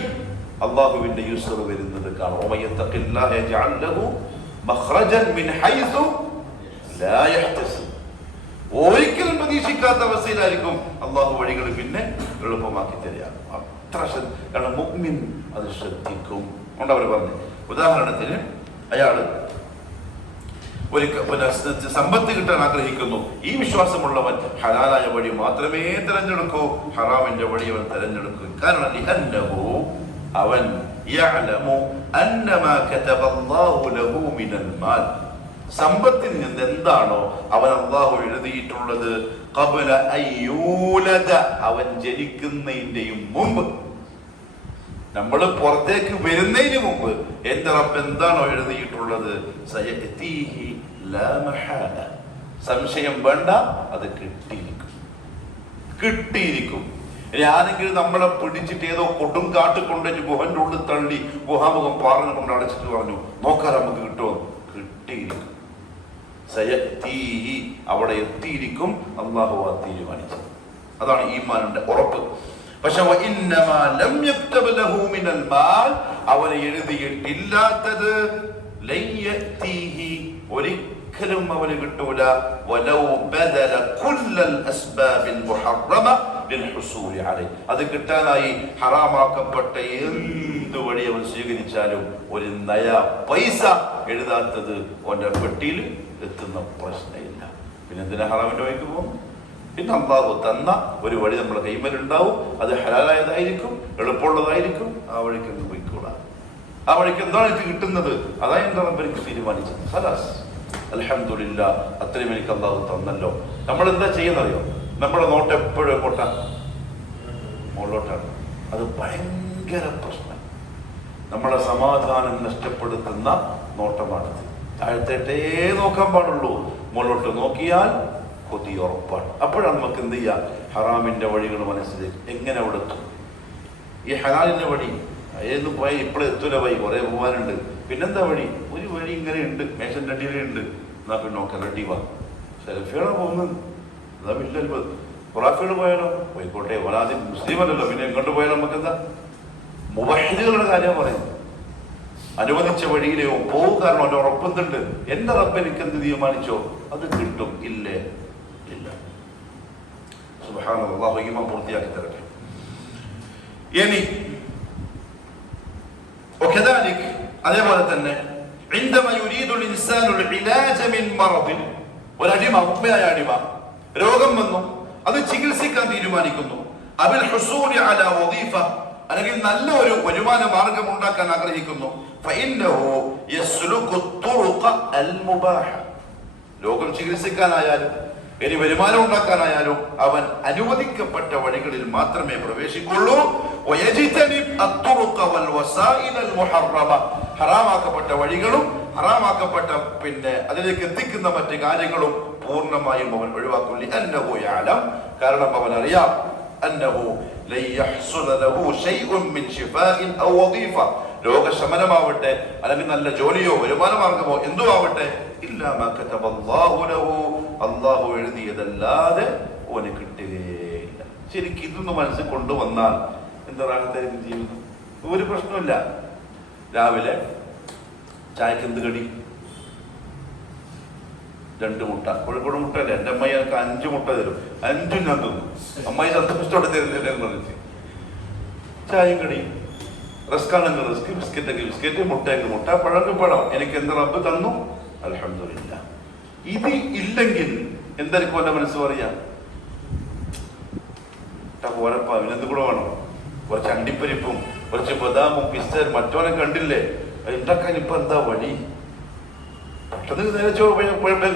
അള്ളാഹുവിന്റെ യുസ്ർ വരുന്നത് കാണും. ഒരിക്കലും പ്രതീക്ഷിക്കാത്ത അവസ്ഥയിലായിരിക്കും അള്ളാഹു വഴികൾ പിന്നെ എളുപ്പമാക്കി തരിക. അത്ര കാരണം മുഅ്മിൻ അത് ശ്രദ്ധിക്കും. അതുകൊണ്ട് അവർ പറഞ്ഞു, ഉദാഹരണത്തിന് അയാള് ഒരു സമ്പത്ത് കിട്ടാൻ ആഗ്രഹിക്കുന്നു. ഈ വിശ്വാസമുള്ളവൻ ഹലാലായ വഴി മാത്രമേ തിരഞ്ഞെടുക്കൂ, ഹറാമിന്റെ വഴി അവൻ തിരഞ്ഞെടുക്കൂ. കാരണം ലിഅന്നഹു അവൻ യഅലമു അന്നമാ കതബല്ലാഹു ലഹു മിനൽ മാൽ, സമ്പത്തിൽ നിന്ന് എന്താണോ അവൻ അല്ലാഹു എഴുതിയിട്ടുള്ളത് ഖബ്ല അയ്യൂലദ, അവൻ ജനിക്കുന്നതിന്റെയും മുമ്പ്, നമ്മൾ പുറത്തേക്ക് വരുന്നതിന് മുമ്പ് എന്റെ റബ്ബ് എന്താണോ എഴുതിയിട്ടുള്ളത് സയഅതീഹി ലാ മഹാല, സംശയം വേണ്ട, അത് കിട്ടിയിരിക്കും. ഇനി ആരെങ്കിലും നമ്മളെ പിടിച്ചിട്ട് ഏതോ കൊടും കാട്ടിൽ കൊണ്ടുവച്ച് ഗുഹന്റെ ഉള്ളിൽ തള്ളി ഗുഹാമുഖം പാറഞ്ഞു കൊണ്ട് അടച്ചിട്ട് പറഞ്ഞു നോക്കാൻ നമുക്ക് കിട്ടുമോ, കിട്ടിയിരിക്കും. സയഅതീഹി, അവിടെ എത്തിയിരിക്കും. അല്ലാഹു തീരുമാനിച്ചത്. അതാണ് ഈമാനിന്റെ ഉറപ്പ്. പക്ഷെ അവന് എഴുതിയിട്ടില്ലാത്തത് ഒരിക്കലും അവന് കിട്ടൂല. അത് കിട്ടാനായി ഹറാമാക്കപ്പെട്ട എന്ത് വഴി അവൻ സ്വീകരിച്ചാലും ഒരു നയ പൈസ എഴുതാത്തത് അവന്റെ പെട്ടിയിൽ എത്തുന്ന പ്രശ്നമില്ല. പിന്നെ എന്തിനാ ഹറാമിന്റെ വഴിക്ക് പോകും? പിന്നെ അല്ലാഹു തന്ന ഒരു വഴി നമ്മുടെ കൈമേലുണ്ടാവും. അത് ഹലാലായതായിരിക്കും, എളുപ്പമുള്ളതായിരിക്കും. ആ വഴിക്ക് എന്ത് പോയിക്കൂടാ. ആ വഴിക്ക് എന്താണ് എനിക്ക് കിട്ടുന്നത്, അതാ എന്റെ റബ്ബ് എനിക്ക് തീരുമാനിച്ചത്. ഖലാസ്, അൽഹംദുലില്ലാഹ്, അത്രയും എനിക്ക് അല്ലാഹു തന്നല്ലോ. നമ്മൾ എന്താ ചെയ്യുന്നറിയോ? നമ്മുടെ നോട്ട് എപ്പോഴും എങ്ങോട്ടാണ്? മുകളിലോട്ടാണ്. അത് ഭയങ്കര പ്രശ്നം. നമ്മുടെ സമാധാനം നഷ്ടപ്പെടുത്തുന്ന നോട്ടമാണത്. താഴത്തേട്ടേ നോക്കാൻ പാടുള്ളൂ. മുകളിലോട്ട് നോക്കിയാൽ കൊതി ഉറപ്പാണ്. അപ്പോഴാണ് നമുക്ക് എന്ത് ചെയ്യാം, ഹറാമിന്റെ വഴികൾ മനസ്സിലേക്ക് എങ്ങനെ അവിടെ എത്തും. ഈ ഹലാലിന്റെ വഴി ഏത് പോയി ഇപ്പോഴും എത്തൂല, പോയി കുറെ പോകാനുണ്ട്. പിന്നെന്താ വഴി? ഒരു വഴി ഇങ്ങനെ ഉണ്ട്, മേശന്റെ അടിയിലുണ്ട്. എന്നാ പിന്നെ നോക്കാം, റെഡി വാ. സെൽഫിയാണ് പോകുന്നത്, അതാ ഇല്ലല്ലോ. ഖുറാഫികൾ പോയാലോ പോയിക്കോട്ടെ, ഓനാദ്യം മുസ്ലിം അല്ലല്ലോ, പിന്നെ എങ്ങോട്ട് പോയാലും നമുക്ക് എന്താ മുവഹിദുകളുടെ കാര്യം പറയുന്നത്. അനുവദിച്ച വഴിയിലെയോ പോകും. കാരണം അവന്റെ ഉറപ്പെന്തുണ്ട്, എന്റെ റബ്ബ് എനിക്ക് എന്ത് തീരുമാനിച്ചോ അത് കിട്ടും. ഇല്ലേ ഇല്ല. സുബ്ഹാനല്ലാഹ്, അല്ലാഹു ഈമാൻ പൂർത്തിയാക്കി തരട്ടെ. ഇനി അതേപോലെ തന്നെ ഒരടിമ, ഉമ്മയായ അടിമ രോഗം വന്നു, അത് ചികിത്സിക്കാൻ തീരുമാനിക്കുന്നു, അബിൽ ഹുസൂലി അലാ വദീഫ, അല്ലെങ്കിൽ നല്ല ഒരു വരുമാന മാർഗം ഉണ്ടാക്കാൻ ആഗ്രഹിക്കുന്നു, ഫഇന്നഹു യസ്ലുഖു തുറുഖ അൽ മുബാഹ, രോഗം ചികിത്സിക്കാനായാലും ഇനി വരുമാനം ഉണ്ടാക്കാനായാലും അവൻ അനുവദിക്കപ്പെട്ട വഴികളിൽ മാത്രമേ പ്രവേശിക്കുള്ളൂ. ഹറാമാക്കപ്പെട്ട വഴികളും ഹറാമാക്കപ്പെട്ട അതിലേക്ക് എത്തിക്കുന്ന മറ്റു കാര്യങ്ങളും പൂർണ്ണമായും അവൻ ഒഴിവാക്കും. കാരണം അവൻ അറിയാം, രോഗശമനമാവട്ടെ അല്ലെങ്കിൽ നല്ല ജോലിയോ വരുമാന മാർഗമോ എന്തോ ആവട്ടെ, അള്ളാഹു എഴുതിയതല്ലാതെ ഓന് കിട്ടുകയില്ല. ശരിക്കും ഇതൊന്ന് മനസ്സിൽ കൊണ്ടുവന്നാൽ എന്തായിരിക്കും ജീവിതം? ഒരു പ്രശ്നമില്ല. രാവിലെ ചായക്ക് എന്ത് കടി? 2 മുട്ട. കോഴിക്കോട് മുട്ടല്ലേ, എൻ്റെ അമ്മായി എനിക്ക് 5 മുട്ട തരും, 5 ഞാൻ തിന്നു. അമ്മായി സന്തോഷത്തോടെ തരുന്നില്ല എന്ന് പറഞ്ഞിട്ട് ചായയും കടിയും. റസ്കാണെങ്കിൽ റസ്ക്, ബിസ്ക്കറ്റെങ്കിൽ ബിസ്ക്കറ്റ്, മുട്ടയെങ്കിൽ മുട്ട, പഴമെങ്കിൽ പഴം. എനിക്ക് എന്ത് റബ്ബ് തന്നു, അൽഹംദുലില്ലാ. ഇത് ഇല്ലെങ്കിൽ എന്തായിരിക്കും എന്റെ മനസ്സ് പറയാ? പോരപ്പ, ഇതിനെന്ത് കൂടെ വേണം? കുറച്ച് അണ്ടിപ്പരിപ്പും കുറച്ച് ബദാമും പിസ്തയും മറ്റോനെ കണ്ടില്ലേ, ഉണ്ടാക്കാൻ ഇപ്പൊ എന്താ വഴി? പെട്ടെന്ന് നേരെ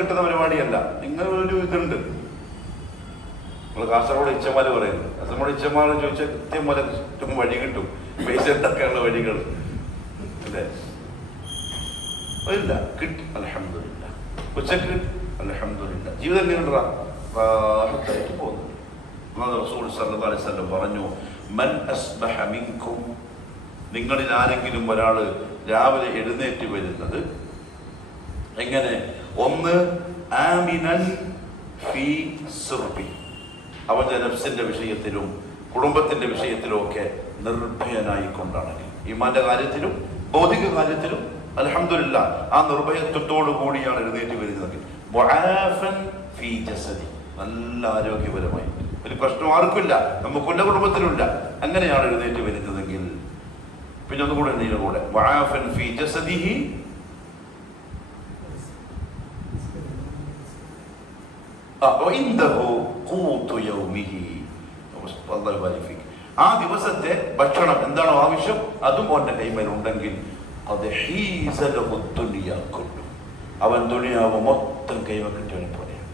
കിട്ടുന്ന പരിപാടിയല്ല. ഇങ്ങനെ ഒരു ഇതുണ്ട്. നമ്മൾ കാസർഗോഡ് ഇച്ചമാര് പറയുന്നു, കാസർഗോഡ് ഇച്ചമാര് ചോദിച്ചാൽ കൃത്യം പോലെ ചുറ്റും വഴി കിട്ടും. പൈസ ഉണ്ടാക്കാനുള്ള വഴികൾ അല്ലേ? ഇല്ല, കിട്ടി അൽഹംദുലില്ലാ. ഉച്ചക്ക് അൽഹംദുലില്ലാ. ജീവിതം എങ്ങനെയായിട്ട് പോകുന്നു. റസൂൽ സല്ലല്ലാഹു അലൈഹി വസല്ലം പറഞ്ഞു, മൻ അസ്ബഹ മിൻകും, നിങ്ങളിൽ ആരെങ്കിലും ഒരാള് രാവിലെ എഴുന്നേറ്റ് വരുന്നത് എങ്ങനെ? ഒന്ന്, ആമിനൻ ഫീ സിർബി, അവന്റെ നഫ്സിന്റെ വിഷയത്തിലും കുടുംബത്തിന്റെ വിഷയത്തിലും ഒക്കെ നിർഭയനായിക്കൊണ്ടാണെങ്കിൽ, ഈമാന്റെ കാര്യത്തിലും ഭൗതിക കാര്യത്തിലും അൽഹംദുലില്ലാ ആ നിർഭയത്വത്തോടു കൂടിയാണ് എഴുന്നേറ്റ് വരുന്നതെങ്കിൽ, മുആഫൻ ഫീ ജസദി, നല്ല ആരോഗ്യപരമായി ഒരു പ്രശ്നം ആർക്കില്ല, നമുക്കുള്ള കുടുംബത്തിലുമില്ല, അങ്ങനെയാണ് എഴുന്നേറ്റ് വരുന്നതെങ്കിൽ. പിന്നെ ഒന്നുകൂടെ എന്തെങ്കിലും കൂടെ, മുആഫൻ ഫീ ജസദിഹി വഇൻദഹു ഖൂതു യൗമിഹി, അല്ലാഹു ബാരിക് ഫീക്, ആ ദിവസത്തെ ഭക്ഷണം എന്താണോ ആവശ്യം അതും അവന്റെ കൈമേലുണ്ടെങ്കിൽ അവൻ ദുനിയാവ് മൊത്തം കൈവക്കിട്ടവനെ പോലെയാണ്.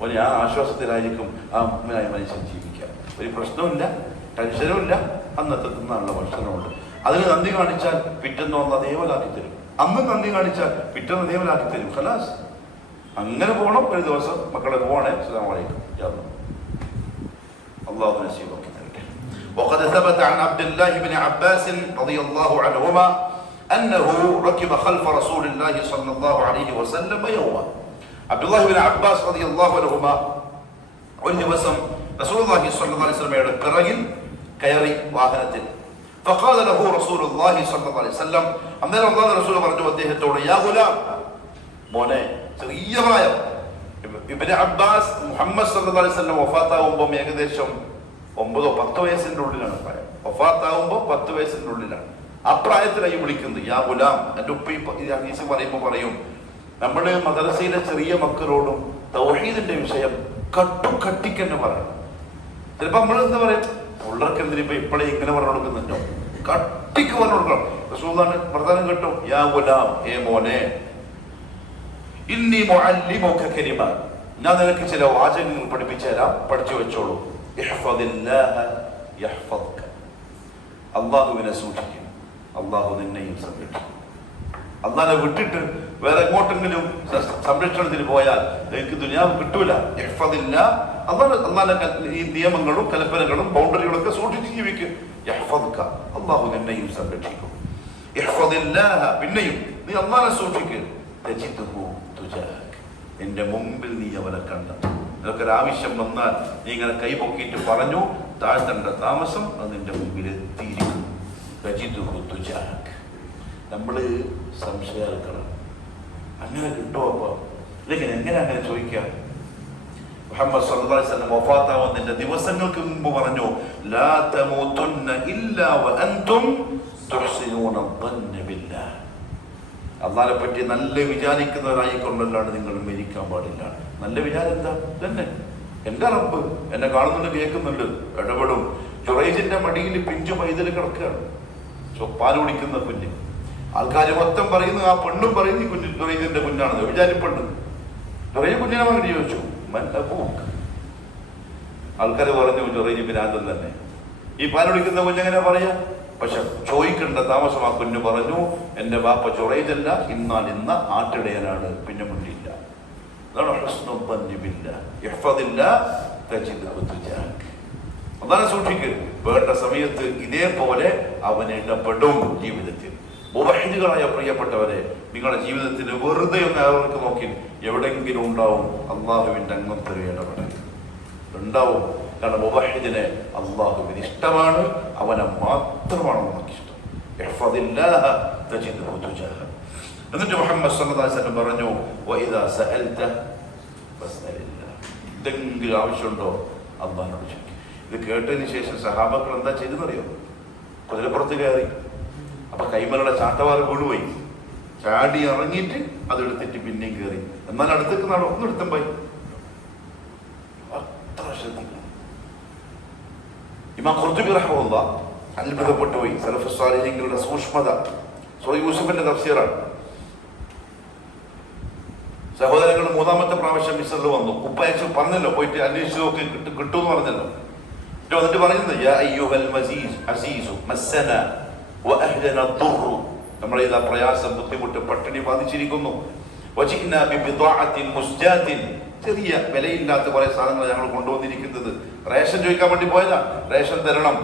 ഓനെ ആ ആശ്വാസത്തിലായിരിക്കും ആ മനുഷ്യൻ ജീവിക്കുക. ഒരു പ്രശ്നവുമില്ല, ടെൻഷനുമില്ല, അന്നത്തെ തിന്നാനുള്ള ഭക്ഷണമുണ്ട്. അതിന് നന്ദി കാണിച്ചാൽ പിറ്റെന്ന് വന്ന് അതേപോലാക്കി തരും, അന്ന് നന്ദി കാണിച്ചാൽ പിറ്റെന്ന് അതേപോലാക്കി തരും. ഖലാസ്, അങ്ങനെ പോകണം. ഒരു ദിവസം മക്കളെ പോകണേ, അസ്സലാമു അലൈക്കും, അല്ലാഹു നസീബാക്കി തരട്ടെ. وقد ثبت عن عبد الله بن عباس رضي الله عنهما أنه ركب خلف رسول الله صلى الله عليه وسلم يوما. عبد الله بن عباس رضي الله عنهما ഒരു ദിവസം റസൂലുള്ളാഹി സ്വല്ലല്ലാഹു അലൈഹി വസല്ലമയുടെ പിറകിൽ കയറി വാഹനത്തിൽ. فقال له رسول الله صلى الله عليه وسلم, അന്നേരം അല്ലാഹുവിന്റെ റസൂൽ പറഞ്ഞു അദ്ദേഹത്തോട്, യാ ഗുലാം, മോനെ, ചെറിയ പ്രായം. ഇബ്നു അബ്ബാസ് മുഹമ്മദ് സല്ലല്ലാഹു അലൈഹി വസല്ലം വഫാത്താവുമ്പോൾ ഏകദേശം 9-10 വയസ്സിന്റെ ഉള്ളിലാണ് പ്രായം. വഫാത്താവുമ്പോൾ 10 വയസ്സിന്റെ ഉള്ളിലാണ്. അപ്രായത്തിലായി വിളിക്കുന്നത് യാ ഗുലാം. എൻ്റെ ഉപ്പ ഈ ഹദീസ് പറയുമ്പോൾ പറയും, നമ്മുടെ മദ്രസയിലെ ചെറിയ മക്കളോടും തൗഹീദിന്റെ വിഷയം കട്ടിക്കന്നെ പറയണം. ചിലപ്പോ നമ്മൾ എന്താ പറയാ, പിള്ളേർക്ക് എന്തിനിപ്പോ ഇപ്പോഴേ ഇങ്ങനെ പറഞ്ഞു കൊടുക്കുന്നുണ്ടോ, കട്ടിക്ക് പറഞ്ഞു കൊടുക്കണം. റസൂലുള്ളാഹിന്റെ പ്രധാനം കേട്ടോ, യാ ഗുലാം, ഏ മോനെ, ഇന്നി മുഅല്ലിമുക കലിമാ, ഞാൻ നിനക്ക് ചില വാചകങ്ങൾ പഠിപ്പിച്ചു തരാം, പഠിച്ചു വെച്ചോളൂ. ഇഹ്ഫദില്ലാഹ യഹ്ഫദ്ക, അല്ലാഹുവിനെ സൂക്ഷിക്കും, അല്ലാഹു നിന്നെയും സംരക്ഷിക്കും. അല്ലാഹുവിനെ വിട്ടിട്ട് വേറെ എങ്ങോട്ടെങ്കിലും സംരക്ഷണത്തിന് പോയാൽ നിങ്ങൾക്ക് ദുനിയാവ് കിട്ടൂല. ഇഹ്ഫദില്ലാഹ്, അല്ലാഹുവിന്റെ ഈ നിയമങ്ങളും കൽപ്പനകളും ബൗണ്ടറികളൊക്കെ സൂക്ഷിച്ച് ജീവിക്കും. യഹ്ഫദ്ക, അല്ലാഹു നിന്നെയും സംരക്ഷിക്കും. ഇഹ്ഫദില്ലാഹ, പിന്നെയും നീ അല്ലാഹുവിനെ സൂക്ഷിക്കുക. തജിദ്ഹു തുജാഹക, നിന്റെ മുമ്പിൽ നീ അവനെ കണ്ടെത്തും. നിനക്കൊരാവശ്യം വന്നാൽ നീ ഇങ്ങനെ കൈപൊക്കിയിട്ട് പറഞ്ഞു താഴ്ത്തേണ്ട താമസം അത് നിന്റെ മുമ്പിൽ എത്തിയിരിക്കും. നമ്മള് സംശയിക്കണം, അങ്ങനെ കിട്ടുമോ? അപ്പൊ അല്ലെങ്കിൽ എങ്ങനെ അങ്ങനെ ചോദിക്കാം? മുഹമ്മദ് സല്ലല്ലാഹു അലൈഹി വസല്ലം വഫാത്താവുന്നതിന്റെ ദിവസങ്ങൾക്ക് മുമ്പ് പറഞ്ഞു, ലാ തമൂതുന്ന ഇല്ലാ വഅൻതും തുഹ്സിനൂന ظن ബില്ലാഹ്, അള്ളാഹിനെ പറ്റി നല്ല വിചാരിക്കുന്നവരായിക്കൊണ്ടല്ലാണ്ട് നിങ്ങൾ മരിക്കാൻ പാടില്ല. നല്ല വിചാരം എന്താ? തന്നെ എന്റെ റബ്ബ് എന്നെ കാണുന്നുണ്ട്, കേൾക്കുന്നുണ്ട്, ഇടപെടും. ജുറൈജിന്റെ മടിയിൽ പിഞ്ചു പൈതൽ കിടക്കുകയാണ്, പാല് കുടിക്കുന്ന കുഞ്ഞ്. ആൾക്കാർ മൊത്തം പറയുന്നു, ആ പെണ്ണും പറയുന്നു ഈ കുഞ്ഞ് ജുറൈജിന്റെ കുഞ്ഞാണെന്ന്. വിചാരിപ്പെണ്ണ് ജുറൈജ് കുഞ്ഞിനെ വേണ്ടി ചോദിച്ചു, ആൾക്കാർ പറഞ്ഞു ജുറൈജ് ഭ്രാന്തൻ തന്നെ. ഈ പാല് കുടിക്കുന്ന കുഞ്ഞെങ്ങനെ പറയാ? പക്ഷെ ചോദിക്കേണ്ട താമസം ആ കുഞ്ഞ് പറഞ്ഞു, എന്റെ ബാപ്പ ജുറൈജല്ല, ഇന്ന ആട്ടിടയനാണ്. പിന്നെ മുണ്ടില്ല. അതാണ് സൂക്ഷിക്കുക. വേണ്ട സമയത്ത് ഇതേപോലെ അവൻ ഇടപെടും ജീവിതത്തിൽ. മുവഹിദുകളായ പ്രിയപ്പെട്ടവരെ, നിങ്ങളുടെ ജീവിതത്തിൽ വെറുതെ ഒന്ന് അവർക്ക് നോക്കി എവിടെയെങ്കിലും ഉണ്ടാവും അള്ളാഹുവിന്റെ അങ്ങനത്തെ ഒരു ഇടപെടൽ ഉണ്ടാവും. കാരണം മുവഹിദിനെ അള്ളാഹുവിന് ഇഷ്ടമാണ്, അവനെ മാത്രമാണ് നമുക്കിഷ്ടം. എന്നിട്ട് മുഹമ്മദ് സല്ലല്ലാഹു അലൈഹി വസല്ലം പറഞ്ഞു, വഇദാ സഅൽത ഫസ്അലില്ലാഹ്. എന്തെങ്കിലും ആവശ്യമുണ്ടോ അള്ളാഹിനോട് ചോദിക്കും. ഇത് കേട്ടതിന് ശേഷം സഹാബാക്കൾ എന്താ ചെയ്തെന്നറിയോ? കുതിരപ്പുറത്ത് കയറി. അപ്പൊ കൈമലയുടെ ചാട്ടവാറ് വീണുപോയി. ചാടി ഇറങ്ങിയിട്ട് അതെടുത്തിട്ട് പിന്നെയും കയറി. എന്നാൽ അടുത്തേക്ക് നാളെ ഒന്നും എടുത്തും പോയി. അത്ര ശ്രദ്ധിക്കണം. ഇമാം ഖുർത്തുബി റഹിമഹുല്ലാഹ് അത്ഭുതപ്പെട്ടു പോയി. സലഫുസ് സാലിഹീങ്ങളുടെ സൂക്ഷ്മത. സൂറത്ത് യൂസുഫിന്റെ തഫ്സീറാണ്. സഹോദരങ്ങൾ 3-ാമത്തെ പ്രാവശ്യം മിസ്റിൽ വന്നു. ഉപ്പയച്ചു പറഞ്ഞല്ലോ, പോയിട്ട് അന്വേഷിച്ചു നോക്കി കിട്ടുമെന്ന് പറഞ്ഞല്ലോ. എന്നിട്ട് പറയുന്നത്, യാ അയ്യുഹൽ അസീസു മസ്സന വഅഹ്ലന ദുർറു. നമ്മളെ ഇതാ പ്രയാസം, ബുദ്ധിമുട്ട്, പട്ടിണി ബാധിച്ചിരിക്കുന്നു. വജിഅ്നാ ബിബിദാഅത്തിൻ മുസ്ജാത്തിൻ. ചെറിയ വിലയില്ലാത്ത കുറെ സാധനങ്ങൾ ഞങ്ങൾ കൊണ്ടുവന്നിരിക്കുന്നത്. റേഷൻ ചോദിക്കാൻ വേണ്ടി പോയതാ, റേഷൻ തരണം.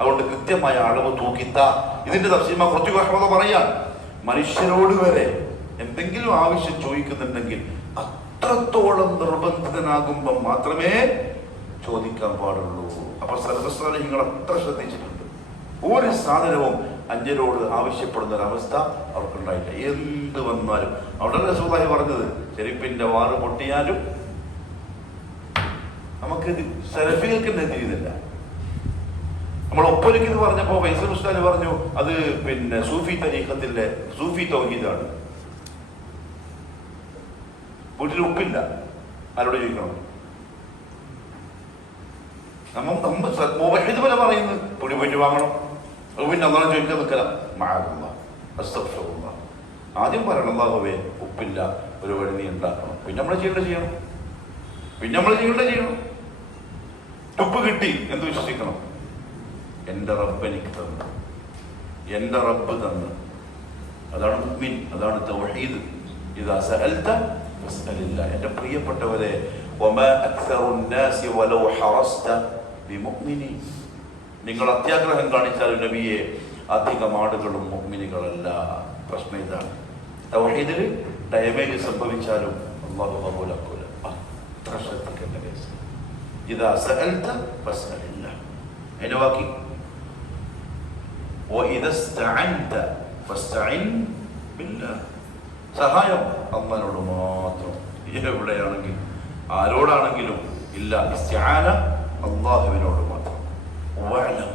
അതുകൊണ്ട് കൃത്യമായ അളവ് തൂക്കിത്താ. ഇതിന്റെ തഫ്സീർ ഖുർത്തുബി റഹിമഹുല്ലാഹ് പറയാൻ, മനുഷ്യരോട് വരെ എന്തെങ്കിലും ആവശ്യം ചോദിക്കുന്നുണ്ടെങ്കിൽ അത്രത്തോളം നിർബന്ധിതനാകുമ്പോൾ മാത്രമേ ചോദിക്കാൻ പാടുള്ളൂ. അപ്പൊ സലഫുസ് സാലിഹീങ്ങൾ അത്ര ശ്രദ്ധിച്ചിട്ടുണ്ട്. ഒരു സാധനവും അന്യരോട് ആവശ്യപ്പെടുന്ന ഒരവസ്ഥ അവർക്കുണ്ടായില്ല. എന്ത് വന്നാലും. അവിടെ റസൂലുള്ളാഹി പറഞ്ഞത്, ചെരുപ്പിന്റെ വാറ് പൊട്ടിയാലും നമുക്കിത് സലഫികൾക്ക് എതിരില്ല. നമ്മൾ ഒപ്പൊരിക്കെന്ന് പറഞ്ഞപ്പോ ഫൈസൽ ഉസ്താദ് പറഞ്ഞു, അത് പിന്നെ സൂഫി തരീഖത്തിന്റെ സൂഫി തൗഹീദാണ്. വീട്ടിൽ ഉപ്പില്ല, ആരോട് ചോദിക്കണം? മുവഹിദ് പോലെ പറയുന്നത് പൊടി പോയിട്ട് വാങ്ങണം. അത് പിന്നെ അള്ളാഹ് ചോദിക്കാൻ നിൽക്കല. മഅല്ലാഹ് അസ്തഗ്ഫിറുല്ലാഹ്. ആദ്യം പറയണം, അല്ലാഹുവേ ഉപ്പില്ല, ഒരു വഴി നീ ഉണ്ടാക്കണം. പിന്നെ നമ്മൾ ചെയ്യണം. ഉപ്പ് കിട്ടി എന്ത് വിശ്വസിക്കണം? എന്റെ റബ്ബ് എനിക്ക് തന്നു, എന്റെ റബ്ബ് തന്നു. അതാണ് മുഅ്മിൻ, അതാണ് തൗഹീദ്. ഇദാ സഅൽത ഫസ്അലില്ലാഹ്. എന്റെ പ്രിയപ്പെട്ടവരെ, വമാ അക്സറുൻ നാസി വലൗ ഹറസ്ത ബിമുഅ്മിനീൻ. നിങ്ങൾ അത്യാഗ്രഹം കാണിച്ചാലും നബിയെ, അധികം ആളുകളും മുഅ്മിനുകളല്ല. പ്രശ്നം ഇതാണ്. തൗഹീദിൽ ഡാമേജ് സംഭവിച്ചാലും അല്ലാഹു ഖബൂലാക്കൂല. അത്ര ശ്രദ്ധിക്കേണ്ട കേസ്. ഇദാ സഅൽത ഫസ്അലില്ലാഹ്. അതിന്റെ ബാക്കി, വഇദാ ഇസ്തഅൻത ഫസ്തഇൻ ബില്ലാഹ്. സഹായം അല്ലാഹുവോട് മാത്രം. എവിടെയാണെങ്കിലും ആരോടാണെങ്കിലും ഇല്ല, ഇസ്തിആന അല്ലാഹുവിനോട് മാത്രം. വഅലം.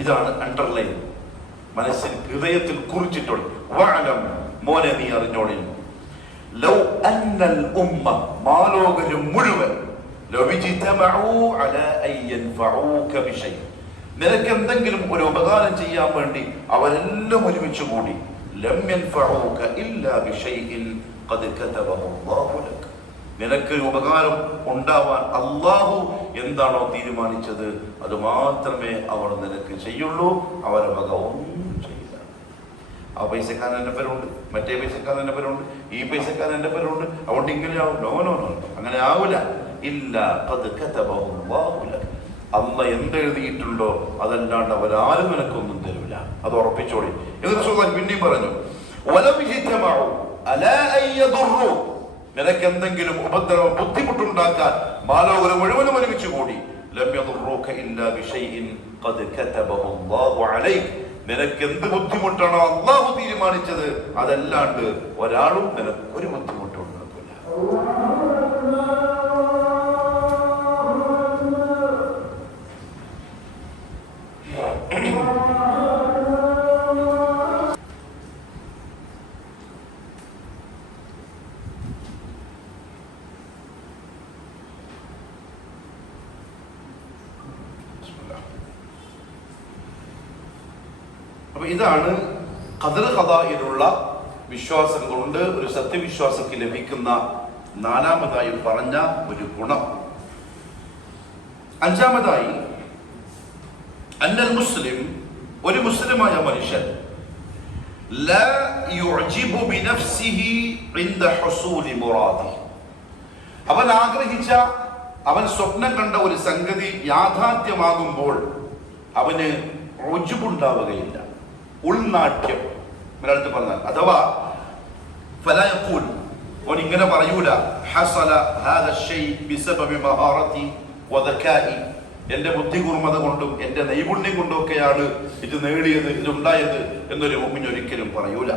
ഇതാണ് അണ്ടർലൈൻ, മനസ്സിൽ ഹൃദയത്തിൽ കുറിച്ചിട്ടുള്ള. വഅലം, മോനെ നീ അറിഞ്ഞോളി, ലൗ അന്നൽ ഉമ്മ, മാലോകരും മുഴുവൻ, നിനക്ക് എന്തെങ്കിലും ഒരു ഉപകാരം ചെയ്യാൻ വേണ്ടി അവരെല്ലാം ഒരുമിച്ച് കൂടി, നിനക്ക് ഉപകാരം ഉണ്ടാവാൻ അള്ളാഹു എന്താണോ തീരുമാനിച്ചത് അത് മാത്രമേ അവർ നിനക്ക് ചെയ്യുള്ളൂ. അവരെ വക ഒന്നും ചെയ്യില്ല. ആ പൈസക്കാരൻ എന്റെ പേരുണ്ട്, മറ്റേ പൈസക്കാരൻ എന്റെ പേരുണ്ട്, ഈ പൈസക്കാരൻ എന്റെ പേരുണ്ട്, അതുകൊണ്ട് ഇങ്ങനെയാവും. നോ, അങ്ങനെ ആവില്ല. അല്ല എന്തെഴുതിയിട്ടുണ്ടോ അതല്ലാണ്ട് അവരാരും നിനക്കൊന്നും തരില്ല. അത് ഉറപ്പിച്ചോളി. എന്നിട്ട് പിന്നെയും പറഞ്ഞു, നിനക്ക് എന്തെങ്കിലും ഉപദ്രവം, ബുദ്ധിമുട്ടുണ്ടാക്കാൻ മാലോകരം മുഴുവനും ഒരുമിച്ച് കൂടി, നിനക്ക് എന്ത് ബുദ്ധിമുട്ടാണോ അള്ളാഹു തീരുമാനിച്ചത് അതല്ലാണ്ട് ഒരാളും നിനക്ക് ഒരു ബുദ്ധിമുട്ടും ഉണ്ടാക്കില്ല. അപ്പൊ ഇതാണ് ഖദർ ഖദായിലുള്ള വിശ്വാസം കൊണ്ട് ഒരു സത്യവിശ്വാസിക്ക് ലഭിക്കുന്ന നാലാമതായി പറഞ്ഞ ഒരു ഗുണം. അഞ്ചാമതായി അന്നൽ മുസ്ലിം, ഒരു മുസ്ലിമായ മനുഷ്യൻ ലാ യുഅ്ജിബു ബിനഫ്സിഹി ഇൻദ ഹുസൂലി മുറാദി, അവൻ ആഗ്രഹിച്ച, അവൻ സ്വപ്നം കണ്ട ഒരു സംഗതി യാഥാർത്ഥ്യമാകുമ്പോൾ അവന് ഉജ്ബുണ്ടാവുകയില്ല, ഉൾനാട്യം മലയാളത്തിൽ പറഞ്ഞാൽ. അഥവാ ഫലാ യഖൂൽ, അവൻ ഇങ്ങനെ പറയൂല ഹസല ഹാദ ഷൈ ബിസബബി മഹാറതി വദകാഇ, എന്റെ ബുദ്ധി കൂർമ്മത കൊണ്ടും എന്റെ നൈപുണ്യം കൊണ്ടും ഒക്കെയാണ് ഇത് നേടിയത്, ഇതുണ്ടായത് എന്നൊരു മുഅ്മിൻ ഒരിക്കലും പറയൂല.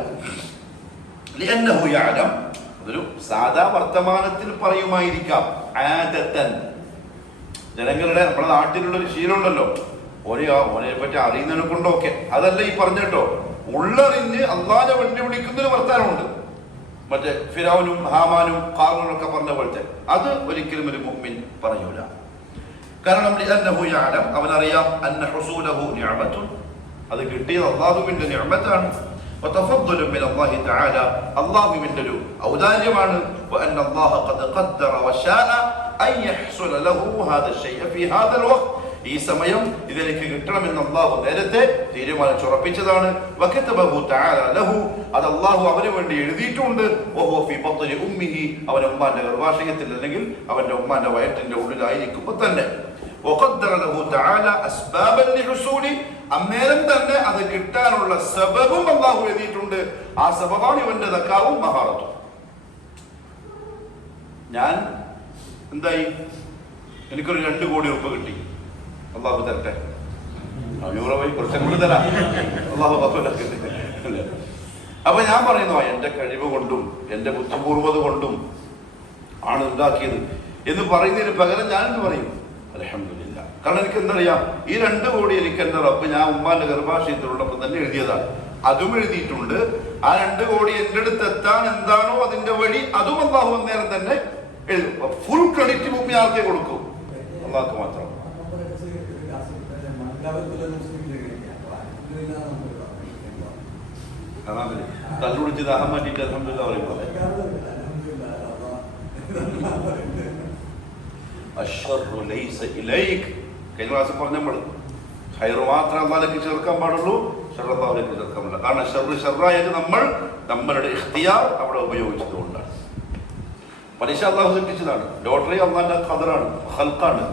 ലിഅന്നഹു യഅലം, അതൊരു സാധാ വർത്തമാനത്തിൽ പറയുമായിരിക്കാം. ആദത്തൻ, ജനങ്ങളുടെ നമ്മുടെ നാട്ടിലുള്ള ഒരു ശീലമുണ്ടല്ലോ, ഓനെ പറ്റി അറിയുന്നതിനെ കൊണ്ടൊക്കെ, അതല്ല ഈ പറഞ്ഞിട്ടോ, ഉള്ളറിഞ്ഞ് അള്ളാനെ വെല്ലുവിളിക്കുന്നൊരു വർത്താനമുണ്ട്. മറ്റേ ഫിറഔനും ഹാമാനും ഖാറൂനും ഒക്കെ പറഞ്ഞ പോലത്തെ, അത് ഒരിക്കലും ഒരു മുഅ്മിൻ പറയൂല. കാരണം ലിഅന്നഹു യഅലം, അവനറിയാം അന്ന ഹുസൂലഹു നിഅമത്തുൻ, അത് കിട്ടിയത് അല്ലാഹുവിന്റെ നിഅമത്താണ്. വതഫദ്ദുലു മിനല്ലാഹി തആല, അല്ലാഹുവിന്റെ ഒരു ഔദാര്യമാണ്. വഅന്ന അല്ലാഹ ഖദ് ഖദ്ദറ വശാഅ അൻ യഹ്സുല ലഹു ഹാദാ ഷൈഅ ഫീ ഹാദൽ വഖ്ത്, ഈ സമയം ഇതിലേക്ക് കിട്ടണമെന്ന് അല്ലാഹു നേരത്തെ തീരുമാനിച്ചുറപ്പിച്ചതാണ്. വകതബഹു തആല ലഹു, അത് അല്ലാഹു അവന് വേണ്ടി എഴുതിയിട്ടുണ്ട്. വഹുവ ഫീ ബത്നി ഉമ്മിഹി, അവൻ ഉമ്മാന്റെ ഗർഭാശയത്തിൽ അല്ലെങ്കിൽ അവന്റെ ഉമ്മാന്റെ വയറ്റിന്റെ ഉള്ളിലായിരിക്കുമ്പോൾ തന്നെ. വഖദ്ദറ ലഹു തആല അസ്ബാബൻ ലിഹുസൂലി, അന്നേരം തന്നെ അത് കിട്ടാനുള്ള സബബും അല്ലാഹു എഴുതിയിട്ടുണ്ട്. ആ സബബാണ് ഇവന്റെ ദക്കാവും മഹാറത്തും. ഞാൻ എന്തായി, എനിക്കൊരു 2 കോടി രൂപ കിട്ടി, അള്ളാഹു തരട്ടെ, അഞ്ഞൂറായി കുറച്ചും കൂടി തരാം, അള്ളാഹു. അപ്പൊ ഞാൻ പറയുന്നു എന്റെ കഴിവ് കൊണ്ടും എന്റെ ബുദ്ധിപൂർവ്വത കൊണ്ടും ആണ് ഉണ്ടാക്കിയത് എന്ന് പറയുന്നതിന് പകരം ഞാനെന്ന് പറയും അൽഹംദുലില്ലാ. കാരണം എനിക്ക് എന്തറിയാം, ഈ 2 കോടി എനിക്ക് എന്റെ റബ്ബ് ഞാൻ ഉമ്മാന്റെ ഗർഭാശയത്തിലുള്ളപ്പോൾ തന്നെ എഴുതിയതാണ്, അതും എഴുതിയിട്ടുണ്ട്. ആ 2 കോടി എന്റെ അടുത്ത് എത്താൻ എന്താണോ അതിന്റെ വഴി, അതും അള്ളാഹു അന്നേരം തന്നെ എഴുതും. ഫുൾ ക്രെഡിറ്റ് മുമ്പ് ആർക്കേ കൊടുക്കൂ, അള്ളാഹ്ക്ക് മാത്രം. തല്ലുടിച്ച് ദാഹം മാറ്റിയിട്ട് അൽഹംദുലില്ലാ പറയുമ്പോൾ അശ്ശറു ലൈസ ഇലൈക്, കഴിഞ്ഞ ക്ലാസ്സിൽ പറഞ്ഞ നമ്മൾ ഖൈറ് മാത്രം അല്ലാഹുവിലേക്ക് ചേർക്കാൻ പാടുള്ളൂ, ശർറ് അല്ലാഹുവിലേക്ക് ചേർക്കാൻ പാടില്ല. കാരണം ഷർറായത് നമ്മൾ നമ്മളുടെ ഇഖ്തിയാർ അവിടെ ഉപയോഗിച്ചതുകൊണ്ടാണ്. മനുഷ്യ അല്ലാഹു സൃഷ്ടിച്ചതാണ്, ലോട്ടറി അല്ലാഹുവിന്റെ ഖദറാണ്, ഖൽഖാണ്.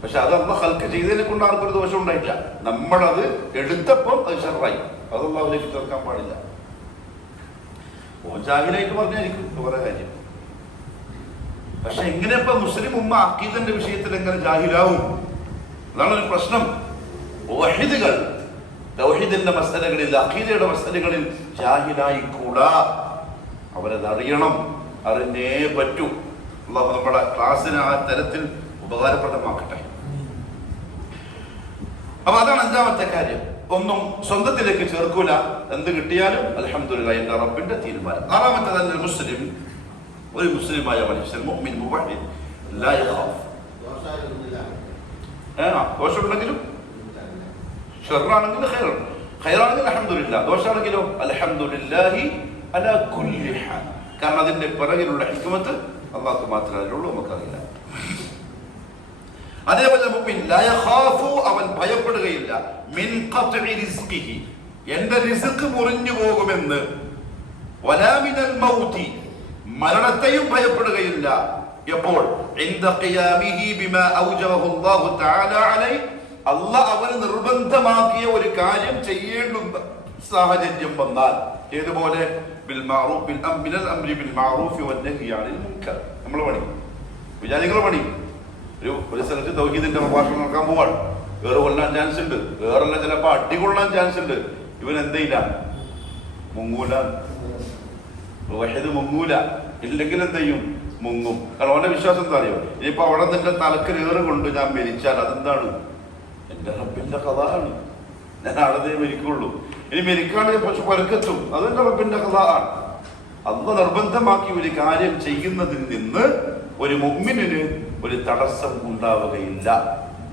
പക്ഷെ അത് അല്ലാഹു ഖൽഖ് ചെയ്തതിനെ കൊണ്ട് ആർക്കും ഒരു ദോഷം ഉണ്ടായിട്ടില്ല. നമ്മളത് എടുത്തപ്പം അത് ഷർറായി, അത് അല്ലാഹുവിലേക്ക് ചേർക്കാൻ പാടില്ല. ജാഹിലായിട്ട് പറഞ്ഞായിരിക്കും വേറെ കാര്യം. പക്ഷെ എങ്ങനെ ഇപ്പൊ മുസ്ലിം ഉമ്മ അഖീദന്റെ വിഷയത്തിൽ എങ്ങനെ ജാഹിലാവും? അതാണ് ഒരു പ്രശ്നം. വഹീദുകൾ തൗഹീദിന്റെ മസലകളിൽ, അഖീദയുടെ മസലകളിൽ ജാഹിലായി കൂടാ. അവരത് അറിയണം, അറിഞ്ഞേ പറ്റൂ. അല്ലാഹു നമ്മുടെ ക്ലാസ്സിനെ ആ തരത്തിൽ ഉപകാരപ്രദമാക്കട്ടെ. അപ്പൊ അതാണ് 5ാമത്തെ കാര്യം. ഒന്നും സ്വന്തത്തിലേക്ക് ചേർക്കൂല, എന്ത് കിട്ടിയാലും അൽഹംദുലില്ലാ എന്റെ റബ്ബിന്റെ തീരുമാനം. 6ാമത്തേത് അന്നൽ മുസ്ലിം, ഒരു മുസ്ലിമായ മനുഷ്യൻ മുഅ്മിൻ മുവഹ്ഹിദ് ലാ യഖാഫ്, ദോഷമുണ്ടെങ്കിലും ഷർറാണെങ്കിലും ഖൈറാണെങ്കിലും അൽഹംദുലില്ലാ, ദോഷാണെങ്കിലോ അൽഹംദുലില്ലാഹി അലാ കുല്ലി ഹാൽ. കാരണം അതിന്റെ പിറകിലുള്ള ഹിക്മത്ത് അല്ലാഹുക്ക് മാത്രമേ അറിയുള്ളൂ, നമുക്കറിയില്ല. അതേപോലെ മുഅ്മിൻ ലാ യഖാഫു, അവൻ ഭയപ്പെടുകയില്ല മിൻ ഖത്ഇ റിസ്ഖിഹി, എന്റെ റിസ്ക് മുറിഞ്ഞു പോകുമെന്ന്. വലാ മിനൽ മൗതി, മരണത്തെയും ഭയപ്പെടുകയില്ല. എപ്പോൾ? ഇൻദ ഖിയാമിഹി ബിമാ ഔജബഹു അല്ലാഹു തആല അലൈഹി, അല്ലാഹു അവന് നിർബന്ധമാക്കിയ ഒരു കാര്യം ചെയ്യേണ്ടുന്ന സാഹചര്യം വന്നാൽ. ഏതുപോലെ? ബിൽ മഅറൂഫ് മിനൽ അംരി ബിൽ മഅറൂഫ് വന്നഹി അനിൽ മുൻകർ. നമ്മളെ പണി, വിചാരികളുടെ പണി, ഒരു സ്ഥലത്ത് തൗഹീദിന്റെ പ്രഭാഷണം നടക്കാൻ പോവാണ്, വേറെ കൊല്ലാൻ ചാൻസ് ഉണ്ട്, വേറെല്ലാം ചിലപ്പോ അടികൊള്ളാൻ ചാൻസ് ഉണ്ട്. ഇവൻ എന്തെയില്ല, മുങ്ങൂല, വഹീദ് മുങ്ങൂല. ഇല്ലെങ്കിൽ എന്ത് ചെയ്യും? മുങ്ങും. കാരണം അവന്റെ വിശ്വാസം എന്താ അറിയോ? ഇനിയിപ്പോ അവിടെ നിന്റെ തലക്ക് ഏറ് കൊണ്ട് ഞാൻ മരിച്ചാൽ അതെന്താണ്? എന്റെ റബ്ബിന്റെ ഖദാണ്, ഞാൻ അവിടെ മരിക്കുള്ളൂ. ഇനി മരിക്കാണെങ്കിൽ പക്ഷെ പരക്കെത്തും, അതെന്റെ റബ്ബിന്റെ ഖദാണ്. അല്ലാഹു നിർബന്ധമാക്കി ഒരു കാര്യം ചെയ്യുന്നതിൽ നിന്ന് ഒരു മുഅ്മിനിന് ഒരു തടസ്സം ഉണ്ടാവുകയില്ല.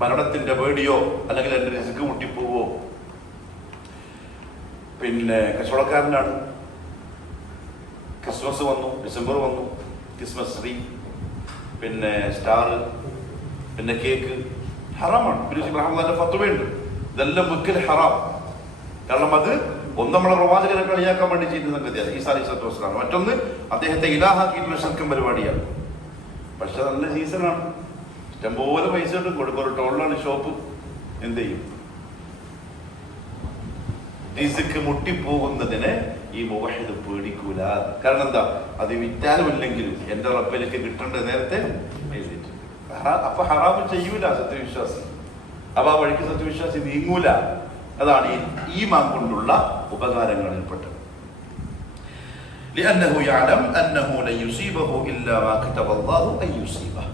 മരണത്തിന്റെ പേടിയോ അല്ലെങ്കിൽ എന്റെ റിസ്ക് മുട്ടിപ്പോവോ. പിന്നെ കച്ചവടക്കാരനാണ്. ക്രിസ്മസ് വന്നു, ഡിസംബർ വന്നു, ക്രിസ്മസ് ട്രീ, പിന്നെ സ്റ്റാർ, പിന്നെ കേക്ക് ഹറാമാണ്. റഹ്മാന്റെ ഫത്വയുണ്ട്, ഇതെല്ലാം വിക്കൽ ഹറാം. കാരണം അത് ഒന്ന് നമ്മളെ പ്രവാചകനെ കളിയാക്കാൻ വേണ്ടി ചെയ്യുന്ന സംഗതിയാണ് ഈസാ അലൈഹിസ്സലാത്തു വസ്സലാം. മറ്റൊന്ന് അദ്ദേഹത്തെ ഇലാഹാക്കിയിട്ടുള്ള ശിർക്കും പരിപാടിയാണ്. പക്ഷെ നല്ല സീസണാണ്, ഇഷ്ടംപോലെ പൈസ കിട്ടും, കൊടുക്കൊരു ടോളിലാണ് ഷോപ്പ്. എന്ത് ചെയ്യും? റിസ്ക് മുട്ടിപ്പോകുന്നതിനെ ഈ മുവഹിദ് പേടിക്കൂല. കാരണം എന്താ? അത് വിറ്റാലും ഇല്ലെങ്കിലും എന്റെ റബ്ബിലേക്ക് കിട്ടേണ്ടത് നേരത്തെ എഴുതിയിട്ടുണ്ട്. അപ്പൊ ഹറാമ് ചെയ്യൂല സത്യവിശ്വാസി. അപ്പൊ ആ വഴിക്ക് സത്യവിശ്വാസി നീങ്ങൂല. അതാണ് ഈ ഈമാൻ കൊണ്ടുള്ള ഉപകാരങ്ങളിൽപ്പെട്ടത്. لأنه يعلم أنه لن يصيبه إلا ما كتب الله أن يصيبه.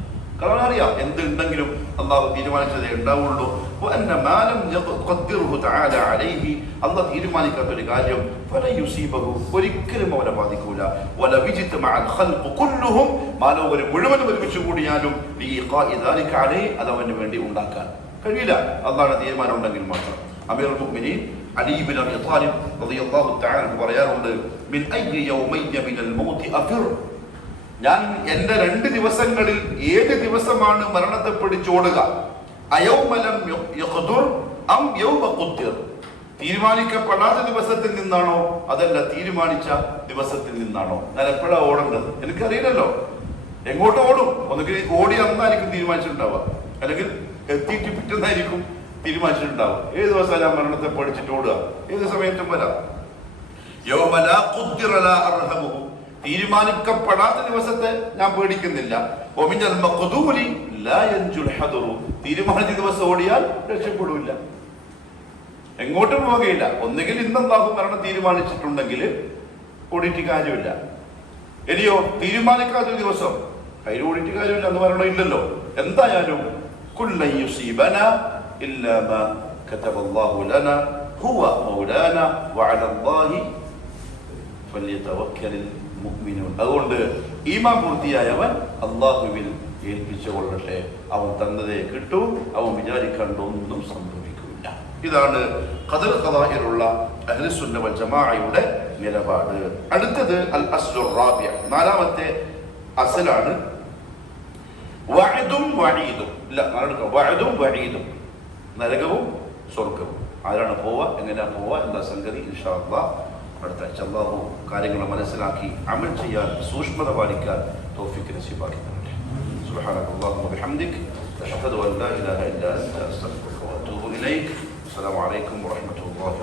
കാരണം അറിയാം എന്തുണ്ടെങ്കിലും അള്ളാഹു തീരുമാനിച്ചതേ ഉണ്ടാവുള്ളൂ. وأن ما لم يقدره تعالى عليه, അള്ളാഹു തീരുമാനിക്കാത്ത ഒരു കാര്യം فلن يصيبه, ഒരിക്കലും അവനെ ബാധിക്കൂല. ولو اجتمع الخلق كلهم, മാനവർ മുഴുവനും ഒരുമിച്ച് കൂടിയാലും لإيقاء ذلك عليه, അത് അവന് വേണ്ടി ഉണ്ടാക്കാൻ കഴിയില്ല. അള്ളാഹുടെ തീരുമാനം ഉണ്ടെങ്കിൽ മാത്രം. അമീറുൽ മുഅ്മിനീൻ അലി ഇബ്നു അബീ ത്വാലിബ് റളിയല്ലാഹു തആല പറയാറുണ്ട്, മിൻ അയ്യി യൗമയ്യ മിനൽ മൗതി അഫിർ, ഞാൻ എന്റെ 2 ദിവസങ്ങളിൽ ഏത് ദിവസമാണ് മരണത്തെ പിടിച്ചോടുക? അയൗമലം യഖ്ദുർ അം യൗമ ഖുദ്ദിർ, തീരുമാനിക്കപ്പെടാത്ത ദിവസത്തിൽ നിന്നാണോ അതല്ല തീരുമാനിച്ച ദിവസത്തിൽ നിന്നാണോ? ഞാൻ എപ്പോഴാണ് ഓടേണ്ടത്? എനിക്കറിയില്ലല്ലോ. എങ്ങോട്ട് ഓടും? ഒന്നുകിൽ ഓടി അന്നായിരിക്കും തീരുമാനിച്ചിട്ടുണ്ടാവുക, അല്ലെങ്കിൽ എത്തിയിട്ട് പിറ്റന്നായിരിക്കും തീരുമാനിച്ചിട്ടുണ്ടാവും. ഏത് ദിവസം ഞാൻ മരണത്തെ പഠിച്ചിട്ട് ഓടുക? ഏത് സമയത്തും വരാം. തീരുമാനിക്കപ്പെടാത്ത ദിവസത്തെ ഞാൻ പേടിക്കുന്നില്ല. തീരുമാനിച്ച ദിവസം ഓടിയാൽ രക്ഷപ്പെടില്ല, എങ്ങോട്ടും പോവുകയില്ല. ഒന്നുകിൽ ഇന്നല്ലാഹു മരണം തീരുമാനിച്ചിട്ടുണ്ടെങ്കിൽ ഓടിയിട്ട് കാര്യമില്ല. ഇനിയോ തീരുമാനിക്കാത്തൊരു ദിവസം കയ്യിൽ ഓടിയിട്ട് കാര്യമില്ല എന്ന് പറയണില്ലല്ലോ. എന്തായാലും കുല്ലൻ യുസീബനാ ഇല്ലാ മാ കതബല്ലാഹു ലനാ ഹുവ മൗലാനാ വഅല അല്ലാഹി ഫല്യതവക്കലിൽ മുഅ്മിനൂൻ. അതുകൊണ്ട് ഈമാൻ പൂർത്തിയായവൻ അല്ലാഹുവിൽ ഏൽപ്പിച്ചുകൊള്ളട്ടെ. അവൻ തന്നതേ കിട്ടൂ, അവൻ വിചാരിക്കേണ്ട ഒന്നും സംഭവിക്കില്ല. ഇതാണ് ഖദർ ഖദാഇലുള്ള അഹ്ലുസുന്ന വൽ ജമാഅയുടെ നിലപാട്. അടുത്തത് അൽ അസ്ലുർ റാബിഅ, 4ാമത്തെ അസലാണ് വഅദും വഈദും. ഇല്ല, വഅദും വഈദും, നരകവും സ്വർഗവും. ആരാണ് പോവുക, എങ്ങനെയാ പോവുക, എന്താ സംഗതി? ഇൻഷാ അല്ലാഹ് അടുത്ത ആഴ്ച അല്ലാഹു കാര്യങ്ങൾ മനസ്സിലാക്കി അമൽ ചെയ്യാൻ, സൂക്ഷ്മത പാലിക്കാൻ തൗഫീഖ് നസീബാക്കി തരട്ടെ. സുബ്ഹാനല്ലാഹി വബിഹംദിക അഷ്ഹദു അൻ ലാ ഇലാഹ ഇല്ലാ അൻത അസ്തഗ്ഫിറുക വഅതൂബു ഇലൈക്. അസ്സലാമു അലൈക്കും വറഹ്മത്തുള്ളാഹി